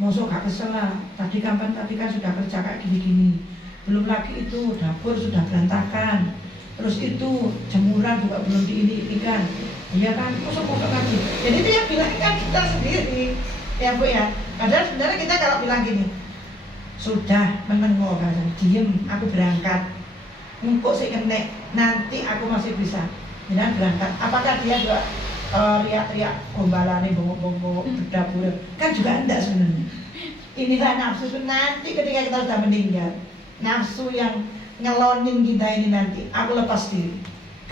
Mosok gak kesel lah. Tadi kan sudah kerja kayak gini-gini. Belum lagi itu dapur sudah berantakan. Terus itu jemuran juga belum diini-inikan. Iya kan, mosok lagi. Jadi itu yang bilang kan kita sendiri. Ya Bu ya. Padahal sebenarnya kita kalau bilang gini, sudah menengok kan, diem, aku berangkat. Engkau sih kenek, nanti aku masih bisa. Jangan berangkat. Apakah dia juga riak-riak gombalane bongok-bongok berdapur? Kan juga enggak sebenarnya. Inilah nafsu itu nanti ketika kita sudah meninggal. Nafsu yang ngelonin kita ini nanti, aku lepas diri.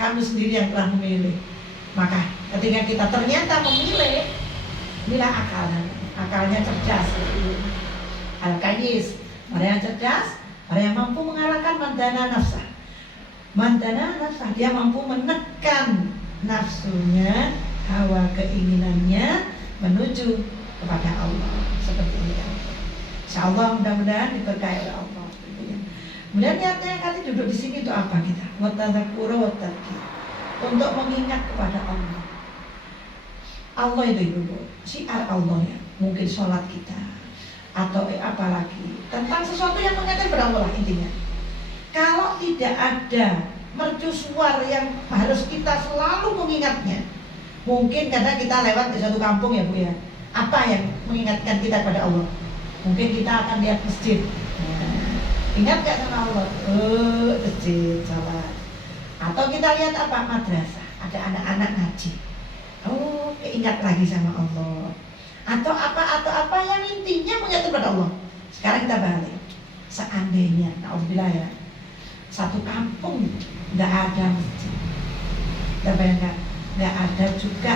Kamu sendiri yang telah memilih. Maka ketika kita ternyata memilih, inilah akalnya cerdas. Al-Kayis, orang yang cerdas, orang yang mampu mengalahkan mandana nafsah. Mandana nafsah, dia mampu menekan nafsunya, hawa keinginannya menuju kepada Allah. Seperti ini. Insyaallah mudah-mudahan diberkahi oleh Allah. Kemudian niatnya kali duduk di sini itu apa kita? Watadzakura wattadzkir. Untuk mengingat kepada Allah. Allah itu dulu, syiar Allah ya. Mungkin sholat kita atau apalagi tentang sesuatu yang mengingatkan kepada Allah intinya. Kalau tidak ada mercusuar yang harus kita selalu mengingatnya, mungkin karena kita lewat di satu kampung ya Bu ya, apa yang mengingatkan kita kepada Allah? Mungkin kita akan lihat masjid. Ingat gak sama Allah? Masjid, sholat. Atau kita lihat apa? Madrasah, ada anak-anak ngaji. Ingat lagi sama Allah. Atau apa yang intinya mengingat kepada Allah. Sekarang kita balik. Seandainya, alhamdulillah ya, satu kampung nggak ada masjid, kita bayangkan nggak ada juga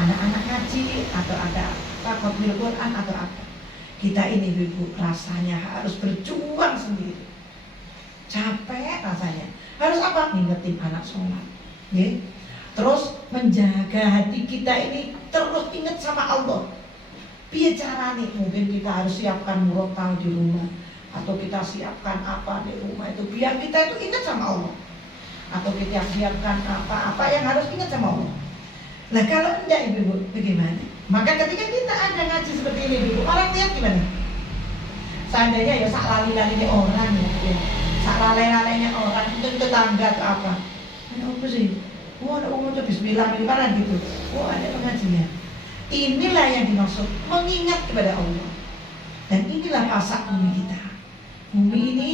anak-anak ngaji atau ada khotmil Quran atau apa. Kita ini ibu rasanya harus berjuang sendiri, capek rasanya. Harus apa? Ngingetin anak sholat, ya. Terus menjaga hati kita ini terus ingat sama Allah. Piye carane? Mungkin kita harus siapkan murotal di rumah, atau kita siapkan apa di rumah itu biar kita itu ingat sama Allah. Atau kita siapkan apa yang harus ingat sama Allah. Nah kalau enggak ibu, bagaimana? Maka ketika kita ada ngaji seperti ini ibu, orang lihat gimana? Seandainya ya sak lali-lalinya orang ya, sak lalai-lalainya orang, mungkin tetangga atau apa. Apa sih? Ada orang mau bismillah gimana gitu. Ada pengajian. Inilah yang dimaksud mengingat kepada Allah. Dan inilah pasak bumi kita. Bumi ini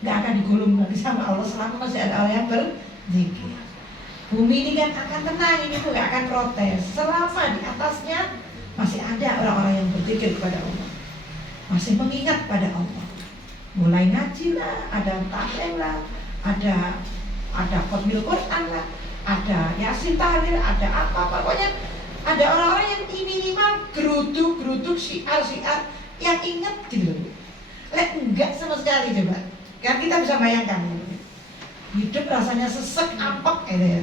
gak akan digulung lagi sama Allah selama masih ada orang yang berzikir. Bumi ini kan akan tenang, ini tuh gak akan protes selama di atasnya masih ada orang-orang yang berzikir kepada Allah, masih mengingat pada Allah. Mulai ngaji lah, ada tahlil lah, ada khotmil Quran lah, ada yasin tahlil, ada apa pokoknya ada orang-orang yang minimal geruduk syiar yang ingat gitu. Enggak sama sekali coba. Kan kita bisa bayangkan hidup rasanya sesek ampek gitu ya.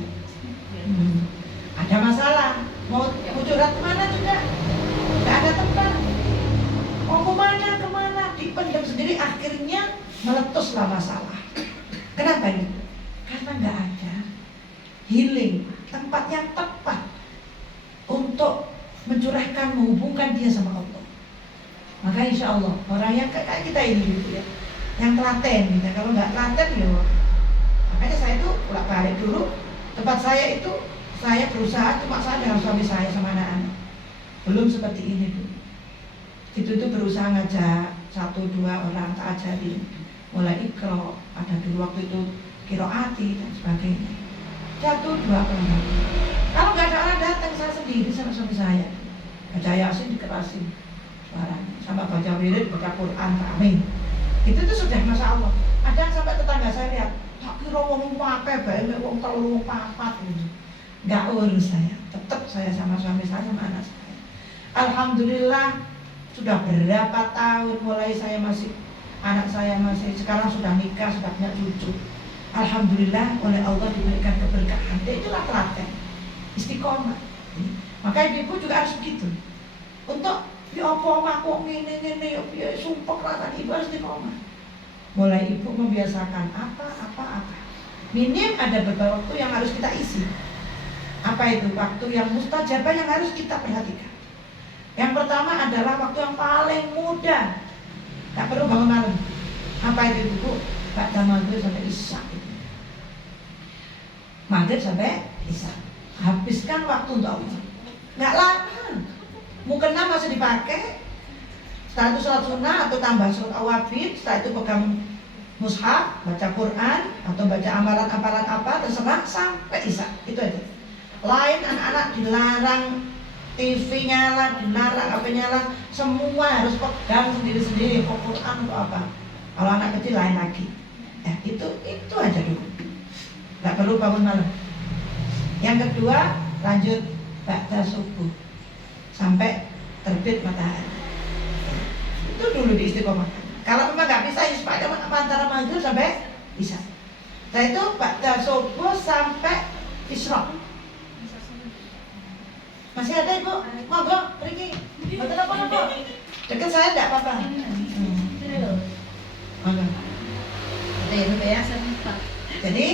Ada masalah, mau curhat kemana juga nggak ada tempat, mau kemana dipendam sendiri, akhirnya meletuslah masalah. Kenapa itu? Karena nggak ada healing, tempat yang tepat untuk mencurahkan, menghubungkan dia sama Allah. Maka insya Allah orang yang kayak kita ini gitu ya, yang telaten gitu. Kalau nggak telaten ya, makanya saya tuh pulang balik dulu tempat saya itu, saya berusaha cuma saya dengan suami saya sama anak-anak. Belum seperti ini Bu. Itu berusaha ngajak 1-2 orang tak ajarin, mulai ikro, ada dulu waktu itu kiroati dan sebagainya. 1-2 orang. Kalau nggak ada orang datang, saya sendiri sama suami saya. Baca yasin dikerasin suaranya, sama baca wirid, baca Quran, amin. Itu tuh sudah masya Allah. Ada yang sampai tetangga saya lihat, tak kira wong pape bae wong 3-4 ini. Enggak urus saya. Tetap saya sama suami saya sama anak saya. Alhamdulillah sudah berapa tahun mulai saya masih, anak saya masih, sekarang sudah nikah, sudah punya cucu. Alhamdulillah oleh Allah diberikan keberkahan. Itulah telaten istiqomah. Maka ibu juga harus begitu. Untuk ya apa aku ngene ya sumpah rasanya ibu harus istiqomah. Mulai ibu membiasakan apa. Minim ada beberapa waktu yang harus kita isi. Apa itu? Waktu yang mustajabah yang harus kita perhatikan. Yang pertama adalah waktu yang paling mudah, tak perlu bangun malam. Apa itu Bu? Ba'da maghrib sampai isya. Maghrib sampai isya. Habiskan waktu untuk Allah. Nggak lama. Mukena masih dipakai. Setelah itu sholat sunnah atau tambah sholat awabin. Setelah itu pegang mushaf, baca Quran atau baca amalan-amalan apa terserah sampai isya. Itu aja. Lain anak-anak dilarang TV nyala, dilarang apa nyala, semua harus pegang sendiri-sendiri Quran atau apa. Kalau anak kecil lain lagi. Itu aja dulu. Nggak perlu bangun malam. Yang kedua, lanjut ba'da subuh sampai terbit matahari. Itu dulu di istiqomah. Kalau memang nggak bisa, ya antara maghrib sampai isya. Setelah itu ba'da subuh sampai isyraq. Masih ada Ibu? Monggo, pergi. Betul apa? Dekat saya enggak apa-apa. Monggo. Itu ya. Jadi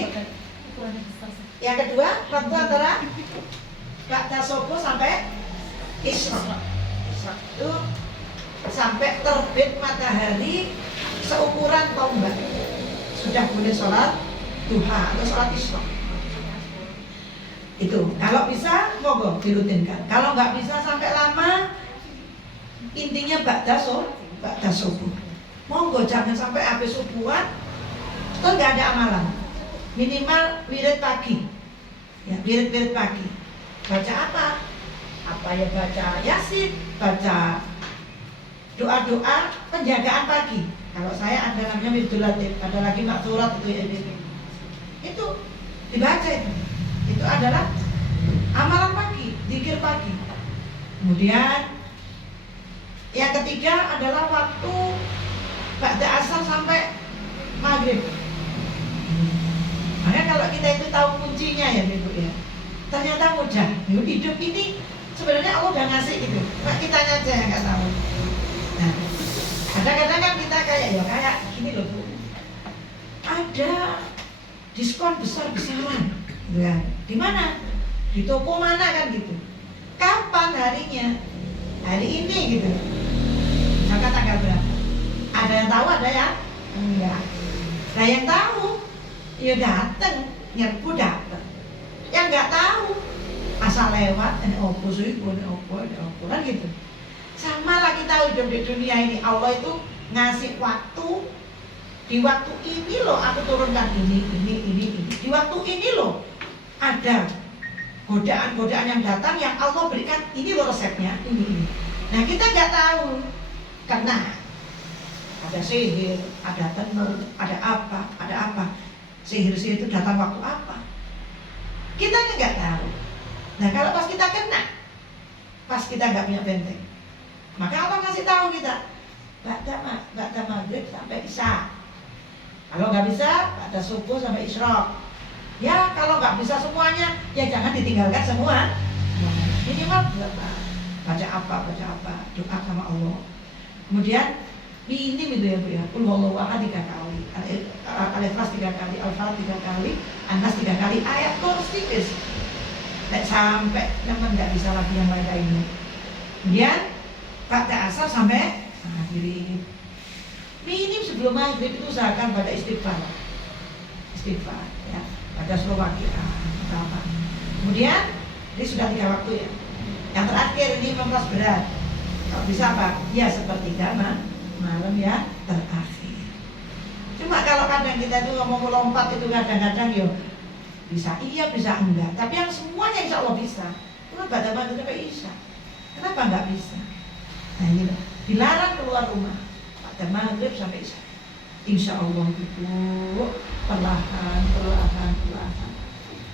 yang kedua, waktu antara ba'da subuh sampai isyraq. Itu sampai terbit matahari seukuran tombak. Sudah boleh sholat duha atau sholat isyraq. Itu kalau bisa monggo dirutinkan. Kalau nggak bisa sampai lama, intinya ba'da subuh. Monggo jangan sampai habis subuhan terus nggak ada amalan. Minimal wirid pagi. Ya, wirid pagi. Baca apa? Apa ya, baca Yasin, baca doa-doa penjagaan pagi. Kalau saya ada namanya wiridul latif, ada lagi maksurat itu ya. Itu dibaca itu. Itu adalah amalan pagi, zikir pagi. Kemudian yang ketiga adalah waktu ba'da asar sampai maghrib. Makanya kalau kita itu tahu kuncinya ya Ibu ya, ternyata mudah. Hidup ini sebenarnya Allah udah ngasih gitu, nah, kitanya aja yang nggak tahu. Nah, kadang-kadang kan kita kayak gini loh Bu, ada diskon besar-besaran. Ya, di mana? Di toko mana kan gitu. Kapan harinya? Hari ini gitu. Misalkan tanggal berapa? Ada yang tahu, ada yang enggak. Nah yang tahu, ya dateng, nyerbu dapet. Yang enggak tahu, asal lewat, ini opo kan gitu. Sama lah kita hidup di dunia ini. Allah itu ngasih waktu. Di waktu ini loh aku turunkan ini. Di waktu ini loh ada godaan-godaan yang datang yang Allah berikan, ini loh resepnya, ini. Nah kita nggak tahu karena ada sihir, ada tenor, ada apa. Sihir itu datang waktu apa? Kita nggak tahu. Nah kalau pas kita kena, pas kita nggak punya benteng, maka Allah ngasih tahu kita, ba'da maghrib sampai isya. Kalau nggak bisa, ba'da subuh sampai isyraq. Ya kalau nggak bisa semuanya, ya jangan ditinggalkan semua. Minimal baca apa, doa sama Allah. Kemudian ini gitu ya Bu ya, Qul huwallahu ahad 3 kali, Al-Ikhlas 3 kali, Al-Falaq 3 kali, An-Nas 3 kali, ayat kursi bis. Sampai teman nggak bisa lagi yang lain-lainnya. Kemudian ba'da asar sampai maghrib. Minim sebelum maghrib itu usahakan pada istighfar ya. Pada Slovakia apa. Kemudian ini sudah 3 waktu ya. Yang terakhir ini mempas berat. Kalau bisa apa? Ya sepertiga malam ya terakhir. Cuma kalau kadang kita itu ngomong lompat itu kadang-kadang yo bisa iya bisa enggak. Tapi yang semuanya insya Allah bisa. Kenapa pada maghrib sampai isya? Kenapa enggak bisa? Nah ini loh. Dilarang keluar rumah pada maghrib sampai isya. Insya Allah itu perlahan.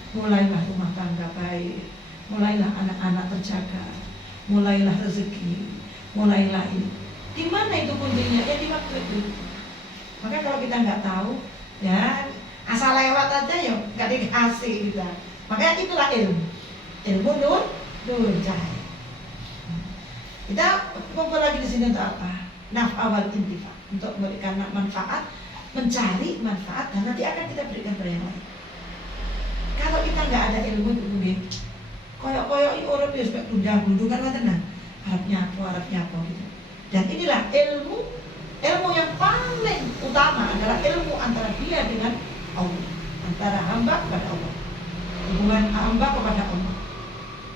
Mulailah rumah tangga baik, mulailah anak-anak terjaga, mulailah rezeki, mulailah ini. Di mana itu kuncinya? Ya di waktu itu. Maka kalau kita nggak tahu, ya asal lewat aja ya nggak dikasih kita. Makanya itulah ilmu nur cahaya. Kita kumpul lagi di sini untuk apa? Naf'a wal intifa, untuk memberikan manfaat, mencari manfaat, dan nanti akan kita berikan pada yang lain. Kalau kita nggak ada ilmu itu mungkin koyok-koyok orang biasa tunda dulu kan tenang. Arabnya apa gitu. Dan inilah ilmu yang paling utama adalah ilmu antara dia dengan Allah, antara hamba kepada Allah, hubungan hamba kepada Allah.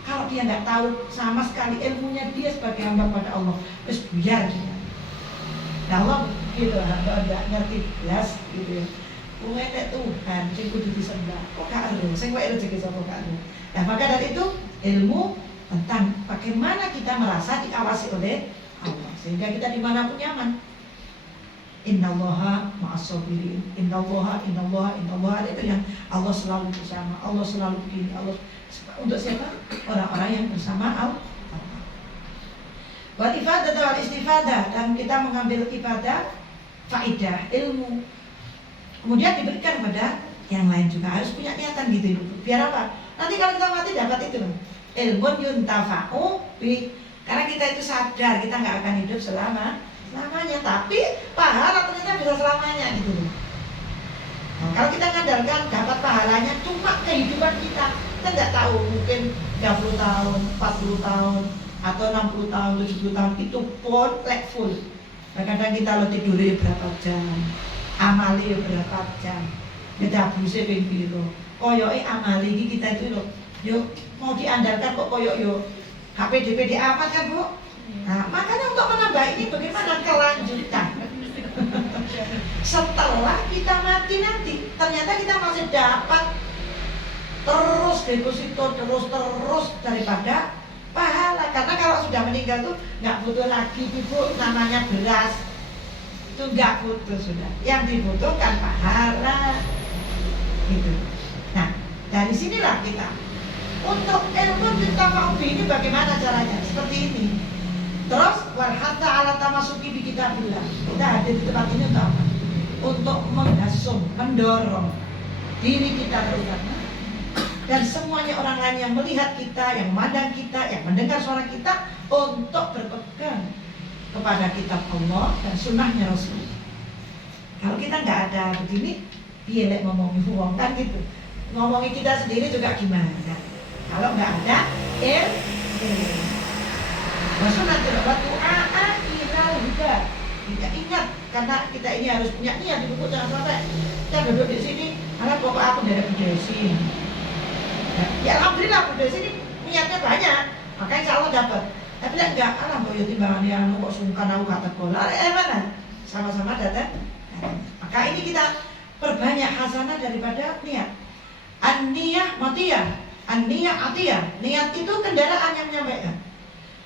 Kalau dia nggak tahu sama sekali ilmunya dia sebagai hamba kepada Allah, terus biar dia. Nah Allah gitu, hamba nggak ngerti belas gitu ya. Nek Tuhan, sing kudu disembah. Kok gak ero, sing wae rezeki sapa gak ero. Nah, maka dari itu ilmu tentang bagaimana kita merasa diawasi oleh Allah sehingga kita dimanapun nyaman. Innallaha ma'as-sabirin. Innallaha itu yang Allah selalu bersama, Allah selalu begini, Allah untuk siapa? Orang-orang yang bersama Allah. Wal ifadah wal istifadah, dan kita mengambil ibadah, faidah, ilmu. Kemudian diberikan kepada yang lain juga, harus punya niatan gitu Ibu. Biar apa? Nanti kalau kita mati dapat itu loh. Ilmun yuntafa'u bi. Karena kita itu sadar kita nggak akan hidup selamanya, tapi pahala ternyata bisa selamanya gitu loh. Nah, kalau kita ngandalkan dapat pahalanya cuma kehidupan kita nggak tahu, mungkin 30 tahun, 40 tahun, atau 60 tahun, 70 tahun, itu pun full. Kadang-kadang kita lo tidurnya berapa jam, amali berapa jam, ngedabuse ping piro. Koyoke amali iki kita itu loh, yo mau diandalkan kok koyok yo HPDPD amat kan Bu? Nah, makanya untuk menambah ini bagaimana kelanjutan? Setelah kita mati nanti, ternyata kita masih dapat terus deposito terus daripada pahala. Karena kalau sudah meninggal tuh nggak butuh lagi Ibu namanya beras, itu nggak butuh sudah. Yang dibutuhkan pahala gitu. Nah, dari sinilah kita untuk ilmu kita mau ini bagaimana caranya? Seperti ini. Terus wal hatta ala tamasuki bi kitabillah. Kita hadir di tempat ini untuk apa? Untuk menggasung, mendorong diri kita terutama dan semuanya orang lain yang melihat kita, yang memandang kita, yang mendengar suara kita untuk berpegang kepada kitab Allah dan sunnahnya Rasul. Kalau kita nggak ada begini, biar ngomongin uang kan gitu. Ngomongin kita sendiri juga gimana? Kalau nggak ada Rasulullah waktu kita juga kita ingat, karena kita ini harus punya niat di buku, jangan sampai kita duduk di sini, karena bapak aku dari Budesin. Ya alhamdulillah Budesin niatnya banyak, makanya insya Allah dapat. Tapi enggak, alhamdulillah timbangan yang kok sungkan aku kata bola, mana? Sama-sama datang. Maka ini kita perbanyak hasanah daripada niat. An-niyah matiyah, an-niyah atiyah. Niat itu kendaraan yang menyampaikan.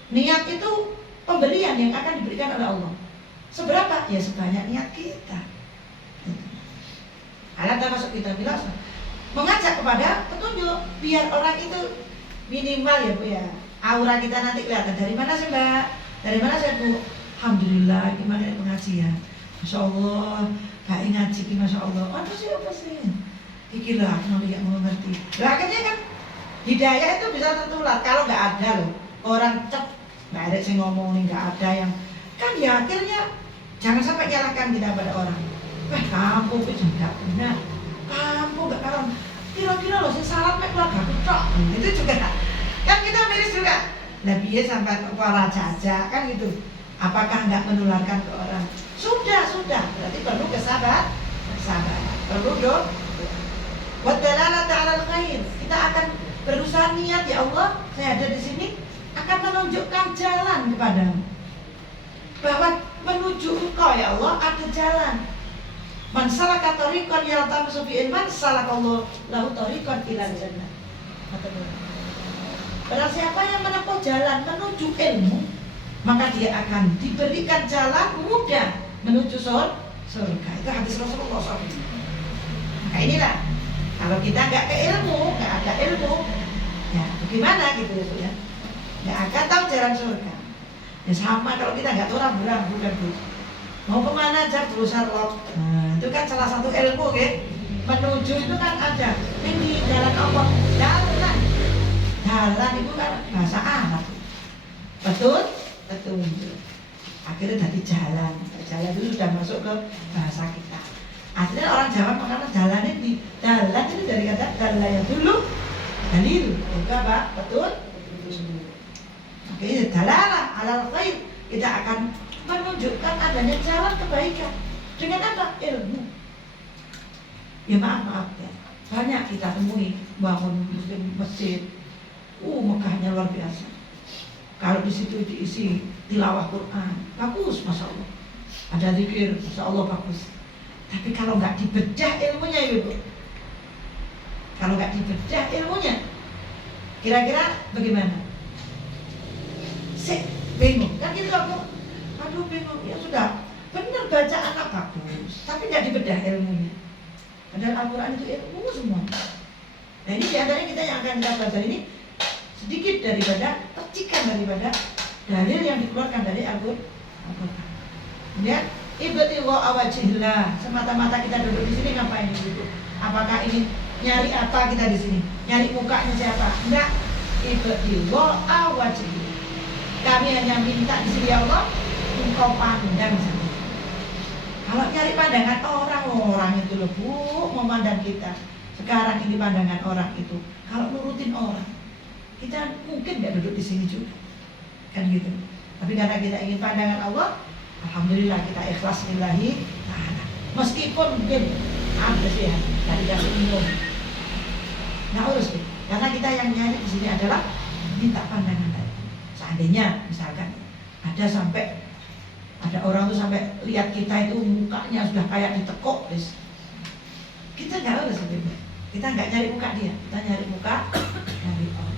Niat itu pemberian yang akan diberikan oleh Allah. Seberapa? Ya sebanyak niat kita. Alat termasuk kita bilang mengajak kepada petunjuk, biar orang itu minimal ya Bu ya. Aura kita nanti kelihatan. Dari mana sih Mbak? Dari mana sih Bu? Alhamdulillah, gimana pengajian? Masya Allah, baik ngaji, Masya Allah. Apa sih? Ikilah, nanti yang mau ngerti. Lah akhirnya kan hidayah itu bisa tertular. Kalau nggak ada loh, orang nggak ada yang ngomongin, nggak ada yang kan ya akhirnya jangan sampai nyalahkan kita pada orang. Kamu itu nggak benar, kamu nggak kawan. Kira-kira loh, sih salah mek keluarga kucok. Itu juga kan kita miris juga. Nah biar sampai para jajak kan gitu. Apakah nggak menularkan ke orang? Sudah. Berarti perlu sabar. Perlu doa. Waddalalata 'alal khair. Kita akan berusaha niat, ya Allah, saya ada di sini akan menunjukkan jalan kepadamu. Bahwa menuju Engkau ya Allah ada jalan. Man salaka tariqan yaltamisu fi ilman salakallahu lahu tariqan ilal jannah. Barang siapa yang menempuh jalan menuju ilmu, maka dia akan diberikan jalan mudah menuju surga. Itu hadis Rasulullah SAW. Nah inilah, kalau kita nggak ke ilmu, nggak ada ilmu, ya bagaimana gitu ya? Nggak akan tahu jalan surga. Ya sama kalau kita nggak tahu rambu-rambu kan Bu. Mau kemana aja berusaha loh. Nah, itu kan salah satu ilmu ya. Menuju itu kan ada. Ini jalan Allah. Jalan itu kan bahasa Arab. Betul. Akhirnya dari jalan itu sudah masuk ke bahasa kita. Akhirnya orang Jawa mengatakan jalan ini dari kata jalan yang dulu dalil. Juga Pak, betul. Makanya dalalah alal khair, kita akan menunjukkan adanya jalan kebaikan. Dengan apa? Ilmu. Ya maaf ya, banyak kita temui bangun masjid, megahnya luar biasa. Kalau di situ diisi tilawah Quran, bagus, masya Allah. Ada zikir, masya Allah bagus. Tapi kalau nggak dibedah ilmunya, ibu, kalau nggak dibedah ilmunya, kira-kira bagaimana? Bingung kan gitu aku. Aduh bingung, ya sudah benar baca anak bagus, tapi nggak dibedah ilmunya. Padahal Al-Quran itu ilmu semua. Nah ini diantaranya kita yang akan kita belajar ini sedikit daripada percikan daripada dalil yang dikeluarkan dari Al-Quran. Kemudian ibtigha wajhillah, semata-mata kita duduk di sini ngapain duduk? Apakah ingin nyari apa kita di sini? Nyari mukanya siapa? Enggak. Ibtigha wajhillah. Kami hanya minta di sini, ya Allah, Engkau pandang saja. Kalau nyari pandangan orang itu loh, Bu, memandang kita. Sekarang ini pandangan orang itu, kalau nurutin orang, kita mungkin nggak duduk di sini juga, kan gitu. Tapi karena kita ingin pandangan Allah, alhamdulillah kita ikhlas lillahi ta'ala. Meskipun mungkin ada sih ya, tadi kasih minum. Nah urus deh, karena kita yang nyari di sini adalah minta pandangan tadi. Seandainya misalkan ada orang tuh sampai lihat kita itu mukanya sudah kayak ditekuk, kita nggak harus seperti. Kita nggak nyari muka dia, kita nyari muka dari Allah.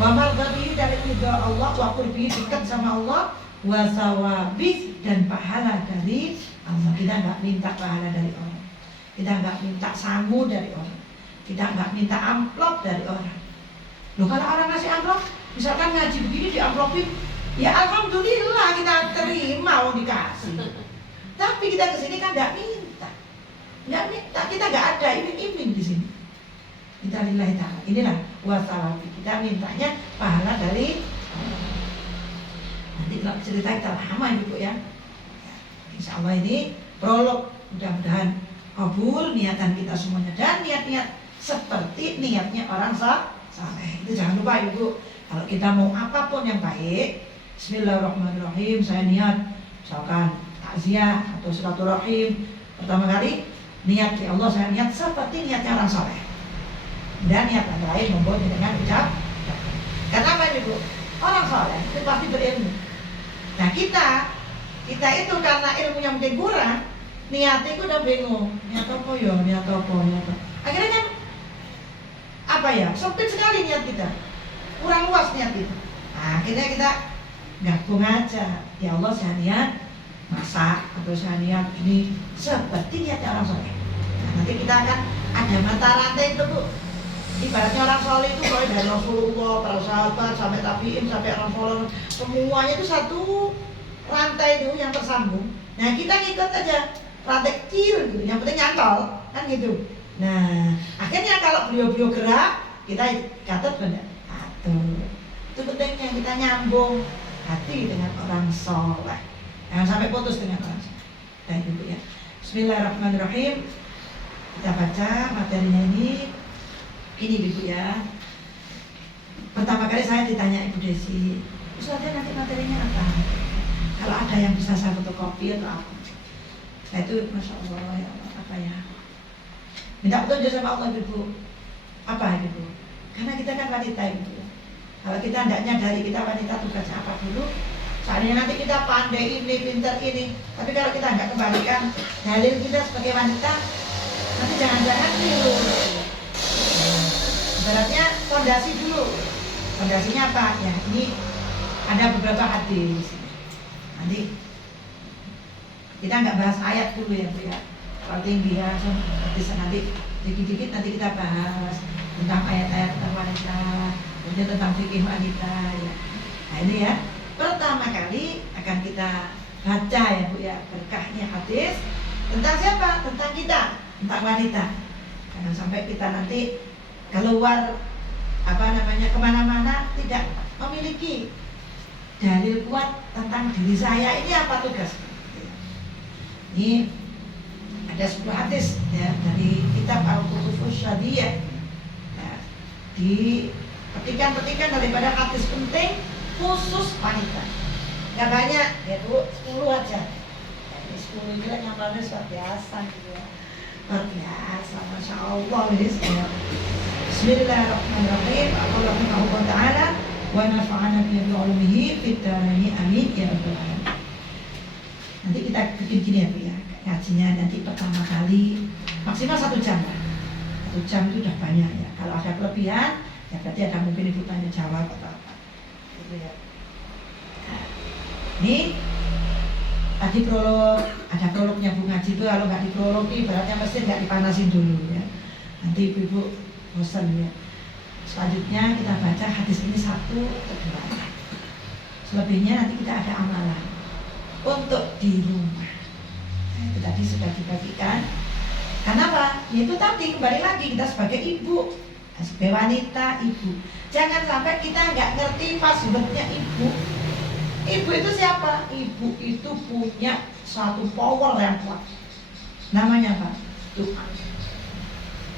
Wa mardhabihi, dari ridha Allah, wa qurbihi, dekat sama Allah, wa sawabi, dan pahala dari Allah. Kita nggak minta pahala dari orang, kita nggak minta sangu dari orang, kita nggak minta amplop dari orang. Loh kalau orang ngasih amplop, misalkan ngaji begini di amplopin, ya alhamdulillah kita terima, mau dikasih. Tapi kita kesini kan nggak minta, kita nggak ada iming-iming di sini. Kita lillahi ta'ala. Inilah wasawabi. Kita mintanya pahala dari Allah. Nanti kalau cerita kita lama ibu ya. Insya Allah ini prolog, mudah-mudahan kabul niatan kita semuanya, dan niat-niat seperti niatnya orang saleh. Itu jangan lupa ibu. Kalau kita mau apapun yang baik, Bismillahirrahmanirrahim, saya niat misalkan takziah atau silaturahim, pertama kali niat ya Allah, saya niat seperti niatnya orang saleh. Dan niat lain membuat dengan ucap. Karena apa ibu? Orang saleh itu pasti berilmu. Nah kita itu karena ilmunya mungkin kurang, niatnya itu udah bingung. Niat apa ya? Niat apa? Akhirnya kan apa ya? Sempit sekali niat kita. Kurang luas niat kita. Nah, akhirnya kita gabung aja. Ya Allah, saya niat masak, atau saya niat ini seperti niatnya orang soleh. Nah, nanti kita akan ada mata rantai itu, Bu. Ibaratnya orang soleh itu mulai dari Rasulullah, para sahabat, sampai tabiin, sampai orang soleh, semuanya itu satu rantai itu yang tersambung. Nah, kita ngikut aja rantai kecil gitu, yang penting nyantol, kan gitu. Nah, akhirnya kalau beliau-beliau gerak, kita catat benar. Itu pentingnya kita nyambung hati dengan orang soleh, jangan sampai putus dengan orang soleh. Nah itu ya. Bismillahirrahmanirrahim. Kita baca materinya ini ibu ya. Pertama kali saya ditanya Ibu Desi, Ustazah nanti materinya apa? Kalau ada yang bisa saya fotokopi atau apa? Nah itu masya Allah ya Allah, apa ya? Minta petunjuk sama Allah ibu. Apa ibu? Karena kita kan wanita ibu. Kalau kita hendaknya dari kita wanita tugasnya apa dulu? Soalnya nanti kita pandai ini, pintar ini. Tapi kalau kita nggak kembalikan dalil kita sebagai wanita, nanti jangan-jangan keliru. Ibaratnya fondasi dulu. Fondasinya apa? Ya ini ada beberapa hadis. Nanti kita nggak bahas ayat dulu ya Bu ya. Kalau tinggi ya, hadis nanti dikit-dikit nanti kita bahas tentang ayat-ayat tentang wanita. Kemudian tentang fikih wanita ya. Nah ini ya, pertama kali akan kita baca ya Bu ya, berkahnya hadis tentang siapa? Tentang kita, tentang wanita. Jangan sampai kita nanti keluar kemana-mana tidak memiliki dalil kuat tentang diri saya. Ini apa tugas? Ini ada sebuah hadis ya dari kitab Al-Qutufus Syadiyah ya, di petikan-petikan daripada hadis penting khusus wanita. Nggak banyak ya Bu, 10 aja. Ini 10 itu yang bagus luar biasa gitu ya. Luar biasa, Masya Allah ini saya. Bismillahirrahmanirrahim. Alhamdulillah ta'ala wa nafa'ana bi'ulumihi fid dharain amin ya rabbal alamin. Nanti kita bikin gini ya Bu ya. Ngajinya nanti pertama kali maksimal 1 jam lah. 1 jam itu udah banyak ya. Kalau ada kelebihan ya berarti ada mungkin ibu tanya jawab atau apa gitu ya. Nah, ini tadi prolog, ada prolognya Bu ngaji itu. Kalau nggak diprolog ibaratnya mesin nggak dipanasin dulu ya. Nanti ibu-ibu bosan ya. Selanjutnya kita baca hadis ini 1 atau 2. Selebihnya nanti kita ada amalan untuk di rumah. Nah, itu tadi sudah dibagikan. Kenapa? Ya itu tadi kembali lagi kita sebagai ibu, sebagai wanita ibu. Jangan sampai kita nggak ngerti passwordnya ibu. Ibu itu siapa? Ibu itu punya suatu power yang kuat. Namanya apa? Doa.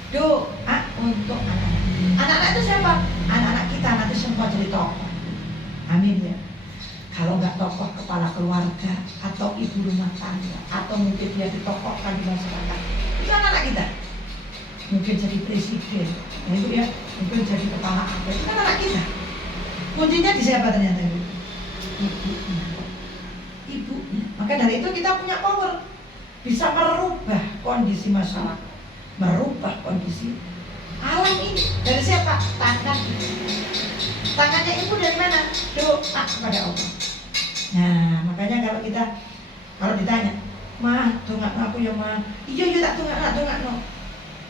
Doa untuk anak-anak. Anak-anak itu siapa? Anak-anak kita nanti semua jadi tokoh. Amin ya. Kalau nggak tokoh kepala keluarga atau ibu rumah tangga atau mungkin dia ditokohkan di masyarakat, itu anak-anak kita. Mungkin jadi presiden, ya itu ya. Mungkin jadi kepala apa? Itu kan anak kita. Kuncinya di siapa ternyata ibu? Ibunya. Ibunya. Maka dari itu kita punya power, bisa merubah kondisi masyarakat, merubah kondisi alam ini. Dari siapa? Tangan. Tangannya ibu dari mana? Doa kepada Allah. Nah, makanya kalau ditanya, "Mah, doakan aku ya, Mah." "Iya, tak doakan.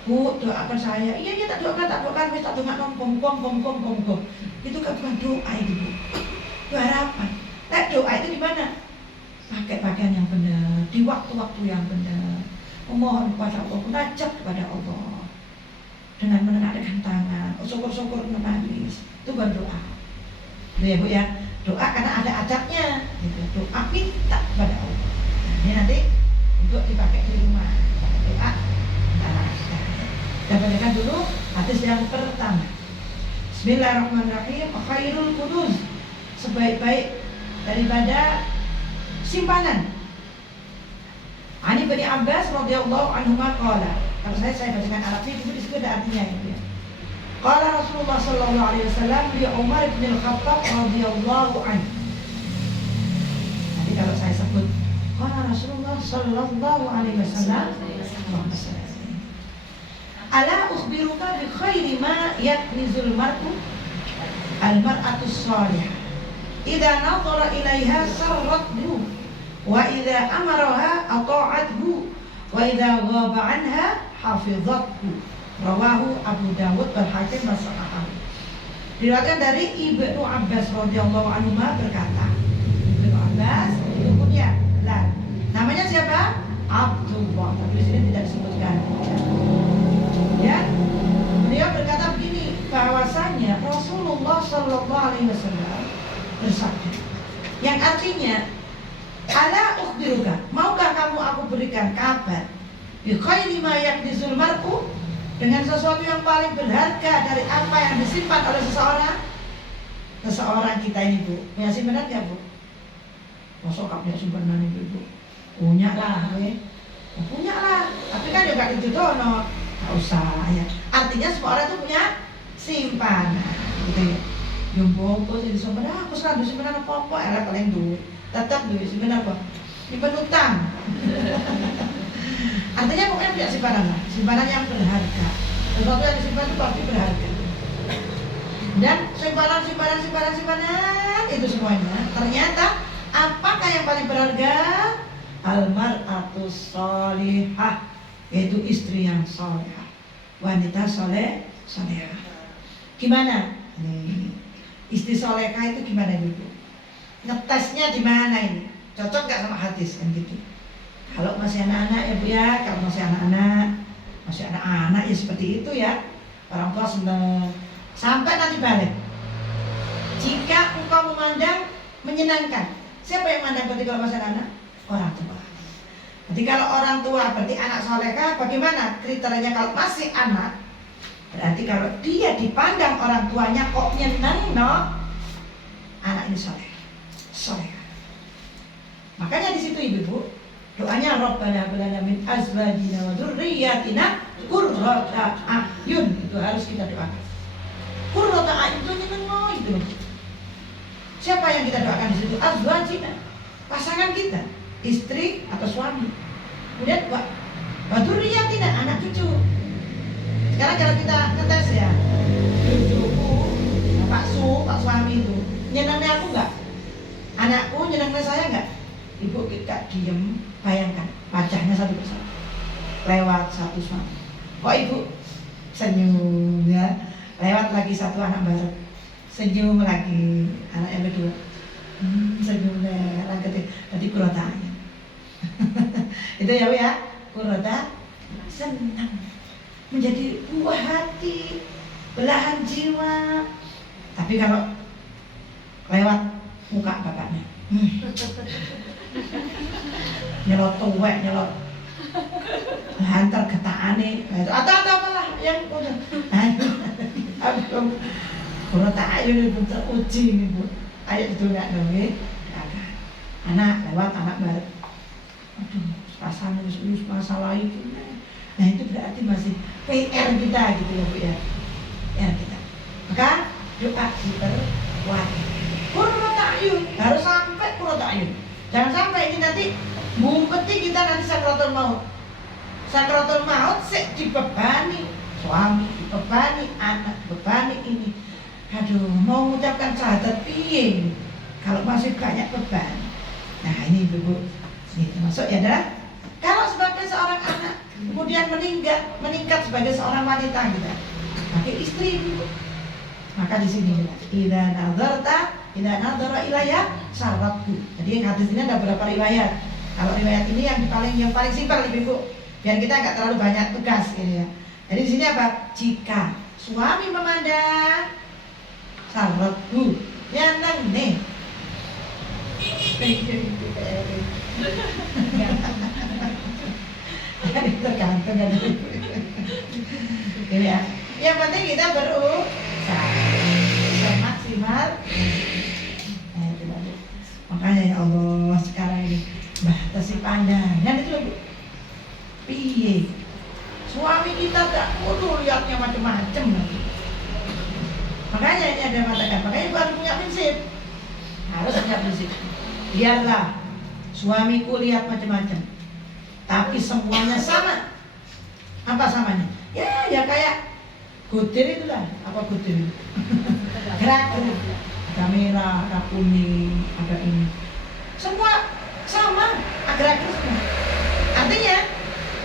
Bu, doakan saya." "Iya, tak doakan, wis tak doakan kom." Itu kan bukan doa itu, Bu. Itu harapan. Doa itu di mana? Pakai pakaian yang benar, di waktu-waktu yang benar. Memohon kepada Allah, munajat kepada Allah. Dengan menengadahkan tangan, syukur-syukur menangis. Itu baru doa. Itu ya Bu ya. Doa karena ada adabnya gitu. Doa minta kepada Allah. Nah, ini nanti untuk dipakai di rumah. Doa kita bacakan dulu hadis yang pertama. Bismillahirrahmanirrahim. Khairul kunuz, sebaik-baik daripada simpanan. Ani bin Abbas radhiyallahu anhu qala. Kalau saya bacakan Arabnya itu di situ ada artinya ya. Qala Rasulullah sallallahu alaihi wasallam li Umar bin Al-Khattab radhiyallahu anhu. Nanti kalau saya sebut qala Rasulullah sallallahu alaihi wasallam, ala ukhbiruka bi khairi ma yaknizul mar'u al-mar'atu shalihah idza nadhara ilaiha sarrathu wa idza amaraha ata'athu wa idza ghaba anha hafizathu. Rawahu Abu Dawud wal Hakim wa Sahihah. Diriwayatkan dari Ibnu Abbas radhiyallahu anhu berkata, Ibnu Abbas itu punya gelar. Namanya siapa? Abdullah. Tapi di sini tidak disebutkan. Ya. Beliau berkata begini, bahwasanya Rasulullah sallallahu alaihi wasallam bersabda. Yang artinya, ala ukhbiruka, maukah kamu aku berikan kabar bi khairi ma yaknizul mar'u, dengan sesuatu yang paling berharga dari apa yang disimpan oleh seseorang kita ini Bu. Punya simpanan ya Bu? Masuk gak punya simpanan ibu? Punya lah, punya lah. Tapi kan juga itu dono, gak usah ya. Artinya semua orang itu punya simpanan, gitu ya. Jumbo, jadi simpanan, aku sekarang simpanan apa-apa, era paling duit. Tetap duit simpanan apa? Simpan utang. Artinya pokoknya punya simpanan lah, simpanan yang berharga. Sesuatu yang disimpan itu pasti berharga. Dan simpanan itu semuanya. Ternyata apakah yang paling berharga? Al-mar'atus sholihah, yaitu istri yang sholihah, wanita sholihah. Gimana? Nih, istri sholihah itu gimana ibu? Ngetesnya di mana ini? Cocok gak sama hadis kan gitu? Kalau masih anak-anak ya Bu ya, kalau masih anak-anak ya seperti itu ya. Orang tua senang. Sampai nanti balik. Jika engkau memandang menyenangkan, siapa yang memandang berarti kalau masih anak? Orang tua. Jadi kalau orang tua berarti anak solehah, bagaimana kriterianya kalau masih anak? Berarti kalau dia dipandang orang tuanya kok nyeneng, no? anak ini soleh. Makanya di situ ibu-ibu doanya Rabbana hab lana min azwajina wa dzurriyyatina qurrata a'yun, itu harus kita doakan. Qurrata a'yun itu nyenengno itu. Siapa yang kita doakan di situ? Azwajina, pasangan kita, istri atau suami. Kemudian wa dzurriyyatina, anak cucu. Sekarang kalau kita ngetes ya, cucuku, Pak suami itu nyenengnya aku enggak? Anakku nyenengnya saya enggak? Ibu kita diem, bayangkan wajahnya satu persatu lewat satu suami. Kok ibu senyum ya, lewat lagi satu anak baru, senyum lagi anak yang kedua, senyum anak ketiga. Tadi kurotanya itu ya kurota, senang, menjadi buah hati, belahan jiwa. Tapi kalau lewat muka bapaknya, nyelot tuwek, nyelot hantar getakane atau apalah yang udah kurang tak ayo teruji ibu, ayo itu nggak dong anak lewat anak baru, aduh rasanya masalah itu. Nah itu berarti masih PR kita gitu ya bu ya, PR kita. Maka doa diperkuat. Qurrata a'yun, harus sampai qurrata a'yun. Jangan sampai ini nanti ngumpeti kita nanti sakratul maut. Sakratul maut dibebani suami, dibebani anak, dibebani ini. Aduh, mau mengucapkan syahadat piye kalau masih banyak beban. Nah ini ibu, ini termasuk ya adalah kalau sebagai seorang anak kemudian meningkat sebagai seorang wanita kita, pakai istri ibu. Maka di sini idza nadhara ilayya syarabtu. Jadi hadis ini ada beberapa riwayat. Kalau riwayat ini yang paling simpel ibu, biar kita nggak terlalu banyak tugas gitu ya. Jadi di sini apa? Jika suami memandang syarabtu, ya nang nih. Tergantung kan ini ya. Yang penting kita berusaha semaksimal. Makanya ya Allah sekarang ini batasi pandangan itu piye suami kita tak kudu lihatnya macam-macam. Makanya ini ada mengatakan, makanya baru punya prinsip, harus punya prinsip. Biarlah suamiku lihat macam-macam, tapi semuanya sama. Apa samanya? Ya kayak gudir itulah. Apa gudir? Gerak-gerik. Ada merah, ada kuning, ada ini. Semua sama, gerak-gerik semua. Artinya,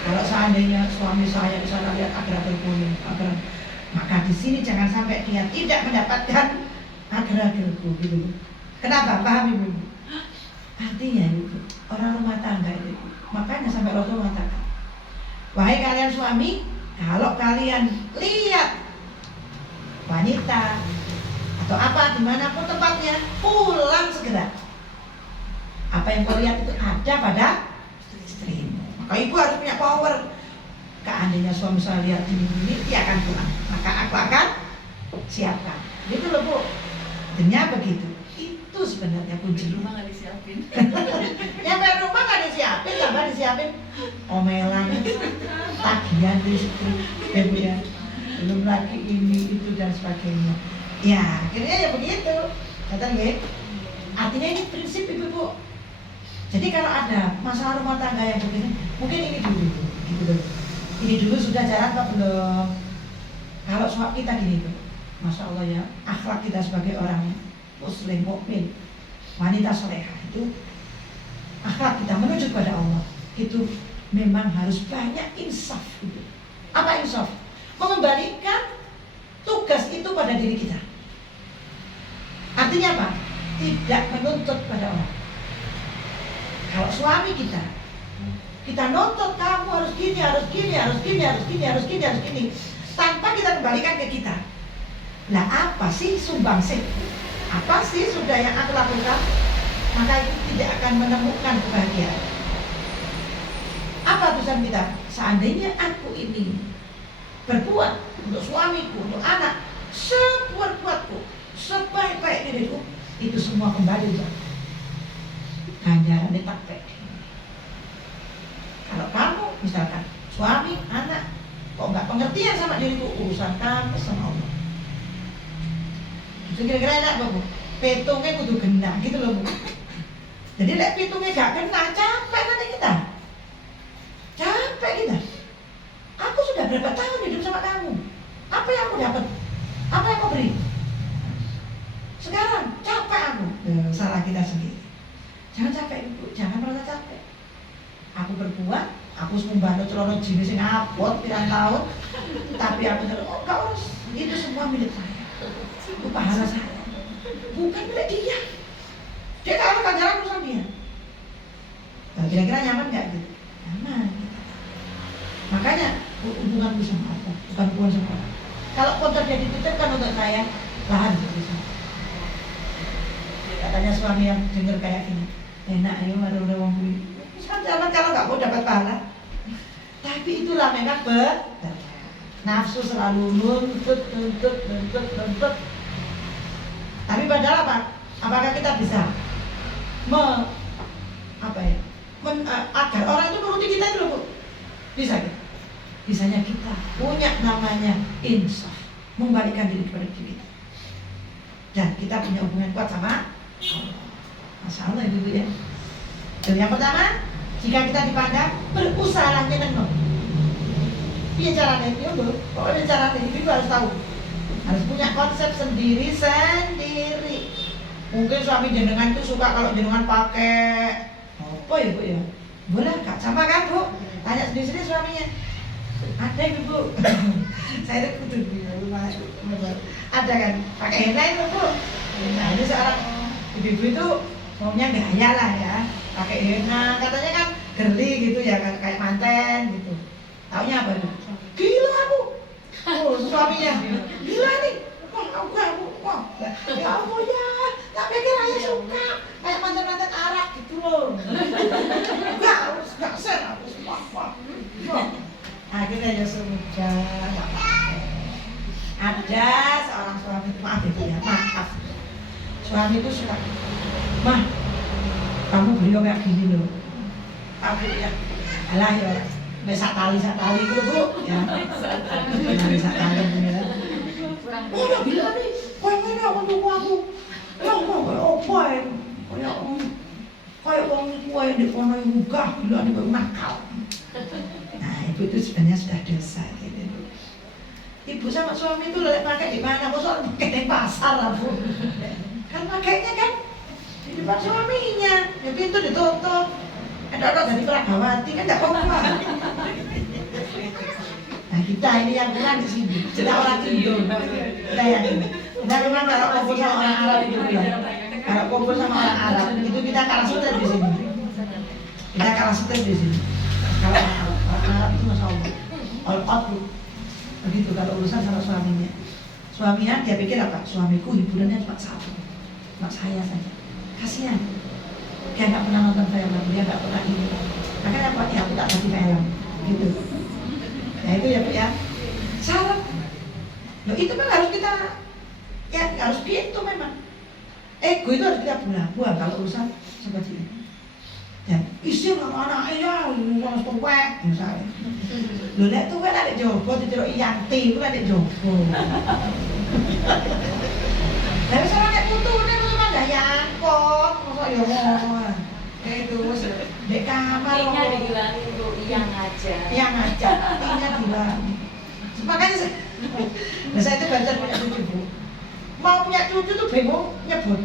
kalau seandainya suami saya di sana lihat agar-agar kuning, maka di sini jangan sampai dia tidak mendapatkan agar-agarku gitu. Kenapa? Paham ibu? Artinya ibu, orang rumah tangga itu, makanya sampai Rasul mengatakan, wahai kalian suami, kalau kalian lihat wanita atau apa dimanapun tempatnya, pulang segera. Apa yang kau lihat itu ada pada istrimu. Maka ibu harus punya power. Seandainya suami saya lihat ini, dia akan pulang. Maka aku akan siapkan. Gitu loh bu. Ternyata begitu. Itu sebenarnya kunci. Rumah nggak disiapin. Nyampe rumah nggak disiapin, tambah disiapin omelan, tagihan listrik, ya, belum lagi ini itu dan sebagainya. Ya, akhirnya ya begitu. Kata nggih. Artinya ini prinsip ibu-ibu. Jadi kalau ada masalah rumah tangga yang begini, mungkin ini dulu, gitu loh. Ini dulu sudah jalan apa belum? Kalau suami kita gini tuh, masya Allah ya, akhlak kita sebagai orang Muslim, mukmin, wanita solehah itu, akhlak kita menuju kepada Allah itu memang harus banyak insaf gitu. Apa insaf? Mengembalikan tugas itu pada diri kita. Artinya apa? Tidak menuntut pada orang. Kalau suami kita nuntut kamu harus gini, harus gini, harus gini, harus gini, harus gini, harus gini, tanpa kita kembalikan ke kita. Nah apa sih sumbangsih? Apa sih sudah yang aku lakukan? Maka itu tidak akan menemukan kebahagiaan. Apa tujuan kita? Seandainya aku ini berbuat untuk suamiku, untuk anak, sebuat-buatku, sebaik-baik diriku, itu semua kembali Pak. Ganjarannya tak baik. Kalau kamu misalkan suami, anak kok nggak pengertian sama diriku, urusan kamu sama Allah. Itu kira-kira enak Bu. Petungnya kudu kena gitu loh Bu. Jadi lek pitungnya gak kena, capek nanti kita. Capek kita. Aku sudah berapa tahun hidup sama kamu. Apa yang aku dapat? Apa yang aku beri? Sekarang capek aku. Salah kita sendiri. Jangan capek Ibu, jangan merasa capek. Aku berbuat, aku membantu celana jenis yang abot pirang tahun, tapi aku bilang, oh gak urus, itu semua milik saya. Itu pahala saya, bukan milik dia. Dia gak harus ganjaran urusan dia. Nah, kira-kira nyaman gak gitu? Nyaman. Makanya hubunganku sama Allah, bukan hubungan sama orang. Kalau kontrak dia dititipkan untuk saya, lahan bisa. Katanya suami yang dengar kayak ini, enak ya ada wong kuwi. Kan jangan kalau nggak mau dapat pahala. Tapi itulah memang benar. Nafsu selalu nuntut. Tapi padahal apa? Apakah kita bisa agar orang itu menuruti kita itu loh Bu? Bisa gitu. Bisanya kita punya namanya insaf, membalikkan diri kepada diri kita. Dan kita punya hubungan kuat sama Allah. Masya Allah Ibu ya. Jadi yang pertama, jika kita dipandang, berusaha nyeneng. Iya caranya itu Bu. Pokoknya caranya itu harus tahu. Harus punya konsep sendiri. Mungkin suami jenengan itu suka kalau jenengan pakai apa ya Bu ya? Boleh Kak, sama kan Bu? Tanya sendiri suaminya. Ada Ibu. Saya itu kudu ada kan pakai henna itu Bu. Nah ini seorang ibu itu maunya gaya lah ya, pakai henna, katanya kan girly gitu ya, kayak manten gitu. Taunya apa Bu? Gila Bu. Oh suaminya gila nih. Wah, ya Allah ya, tak pikir ayah suka kayak mantan-mantan Arab gitu loh. Gak sen, aku sumpah. Akhirnya ya sudah. Ada seorang suami, maaf itu ya, maaf. Suami itu suka, mah, kamu beliau kayak gini loh. Aku ya, alah ya, sak tali itu Bu, ya. Sak tali ya. Oh ya gila nih, ini aku tunggu aku. Ya mau kayak apa ya? Kayak orang tua yang dipono yang gugah, gila nih baru nakal. Nah ibu itu sebenarnya sudah dosa gitu. Ibu sama suami itu lagi pakai di mana? Kok soal pakai di pasar lah Bu? Kan pakainya kan di depan suaminya, ya pintu ditutup. Ada jadi peragawati kan tidak apa-apa. Nah kita ini yang kurang di sini. Kita orang Indo. Kita yang ini. Kita memang kalau kumpul sama orang Arab itu bilang, kalau kumpul sama orang Arab itu kita kalah setir di sini. Kita kalah setir di sini. Kalau orang Arab itu masya Allah, all out begitu kalau urusan sama suaminya. Suaminya dia pikir apa? Suamiku hiburannya cuma satu, cuma saya saja. Kasihan. Dia nggak pernah nonton film, dia nggak pernah ini. Makanya apa? Ya aku tak kasih film, gitu. Nah itu ya Bu ya. Syarat. Loh itu memang harus kita, ya harus gitu memang. Ego itu harus kita buang kalau urusan seperti ini. Dan istri sama anak ya, harus tuwek misalnya. Lho nek tuwek ada jowo diceluk yanti, itu ada jowo. Lah wis ora nek putune mah gak yangkot, mosok ya ngono. Itu wis nek kamar Tinggal dihilangi untuk yang aja. yang aja, tinggal bilang. Makanya saya itu belajar punya cucu Bu. Mau punya cucu tuh bingung nyebut.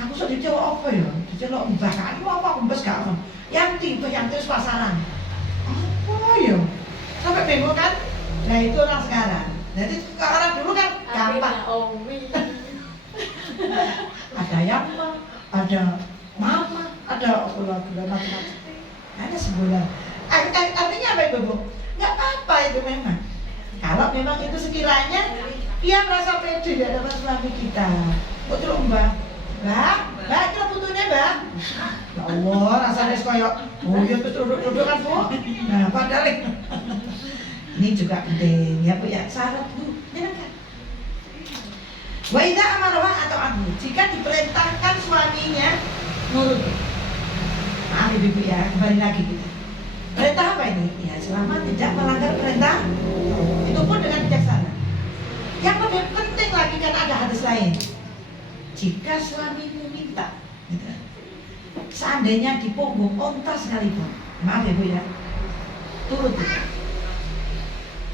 Aku sudah dicelok apa ya? Dicelok mbah kan apa mbes gak ono. Yang terus pasaran. Apa ya? Sampai bingung kan? Nah itu orang sekarang. Jadi orang dulu kan gampang. Ada yang ada mama, ada macam-macam. Ada sebulan. Artinya apa itu Bu? Nggak apa-apa itu memang. Kalau memang itu sekiranya dia merasa pede di hadapan suami kita. Kok terus Mbak, kira putune Mbak. Ya Allah, rasanya kayak oh ya terus duduk kan Bu. Nah, padahal ini juga penting ya Bu ya. Syarat Bu, menyenangkan. Wa idza amaraha atau aku, jika diperintahkan suaminya nurut. Maaf ibu ya, kembali lagi kita. Perintah apa ini? Ya selama tidak melanggar perintah, itu pun dengan bijaksana. Yang lebih penting lagi kan ada hadis lain. Jika suamimu minta, gitu, seandainya di punggung onta sekalipun, maaf ya bu ya, turut.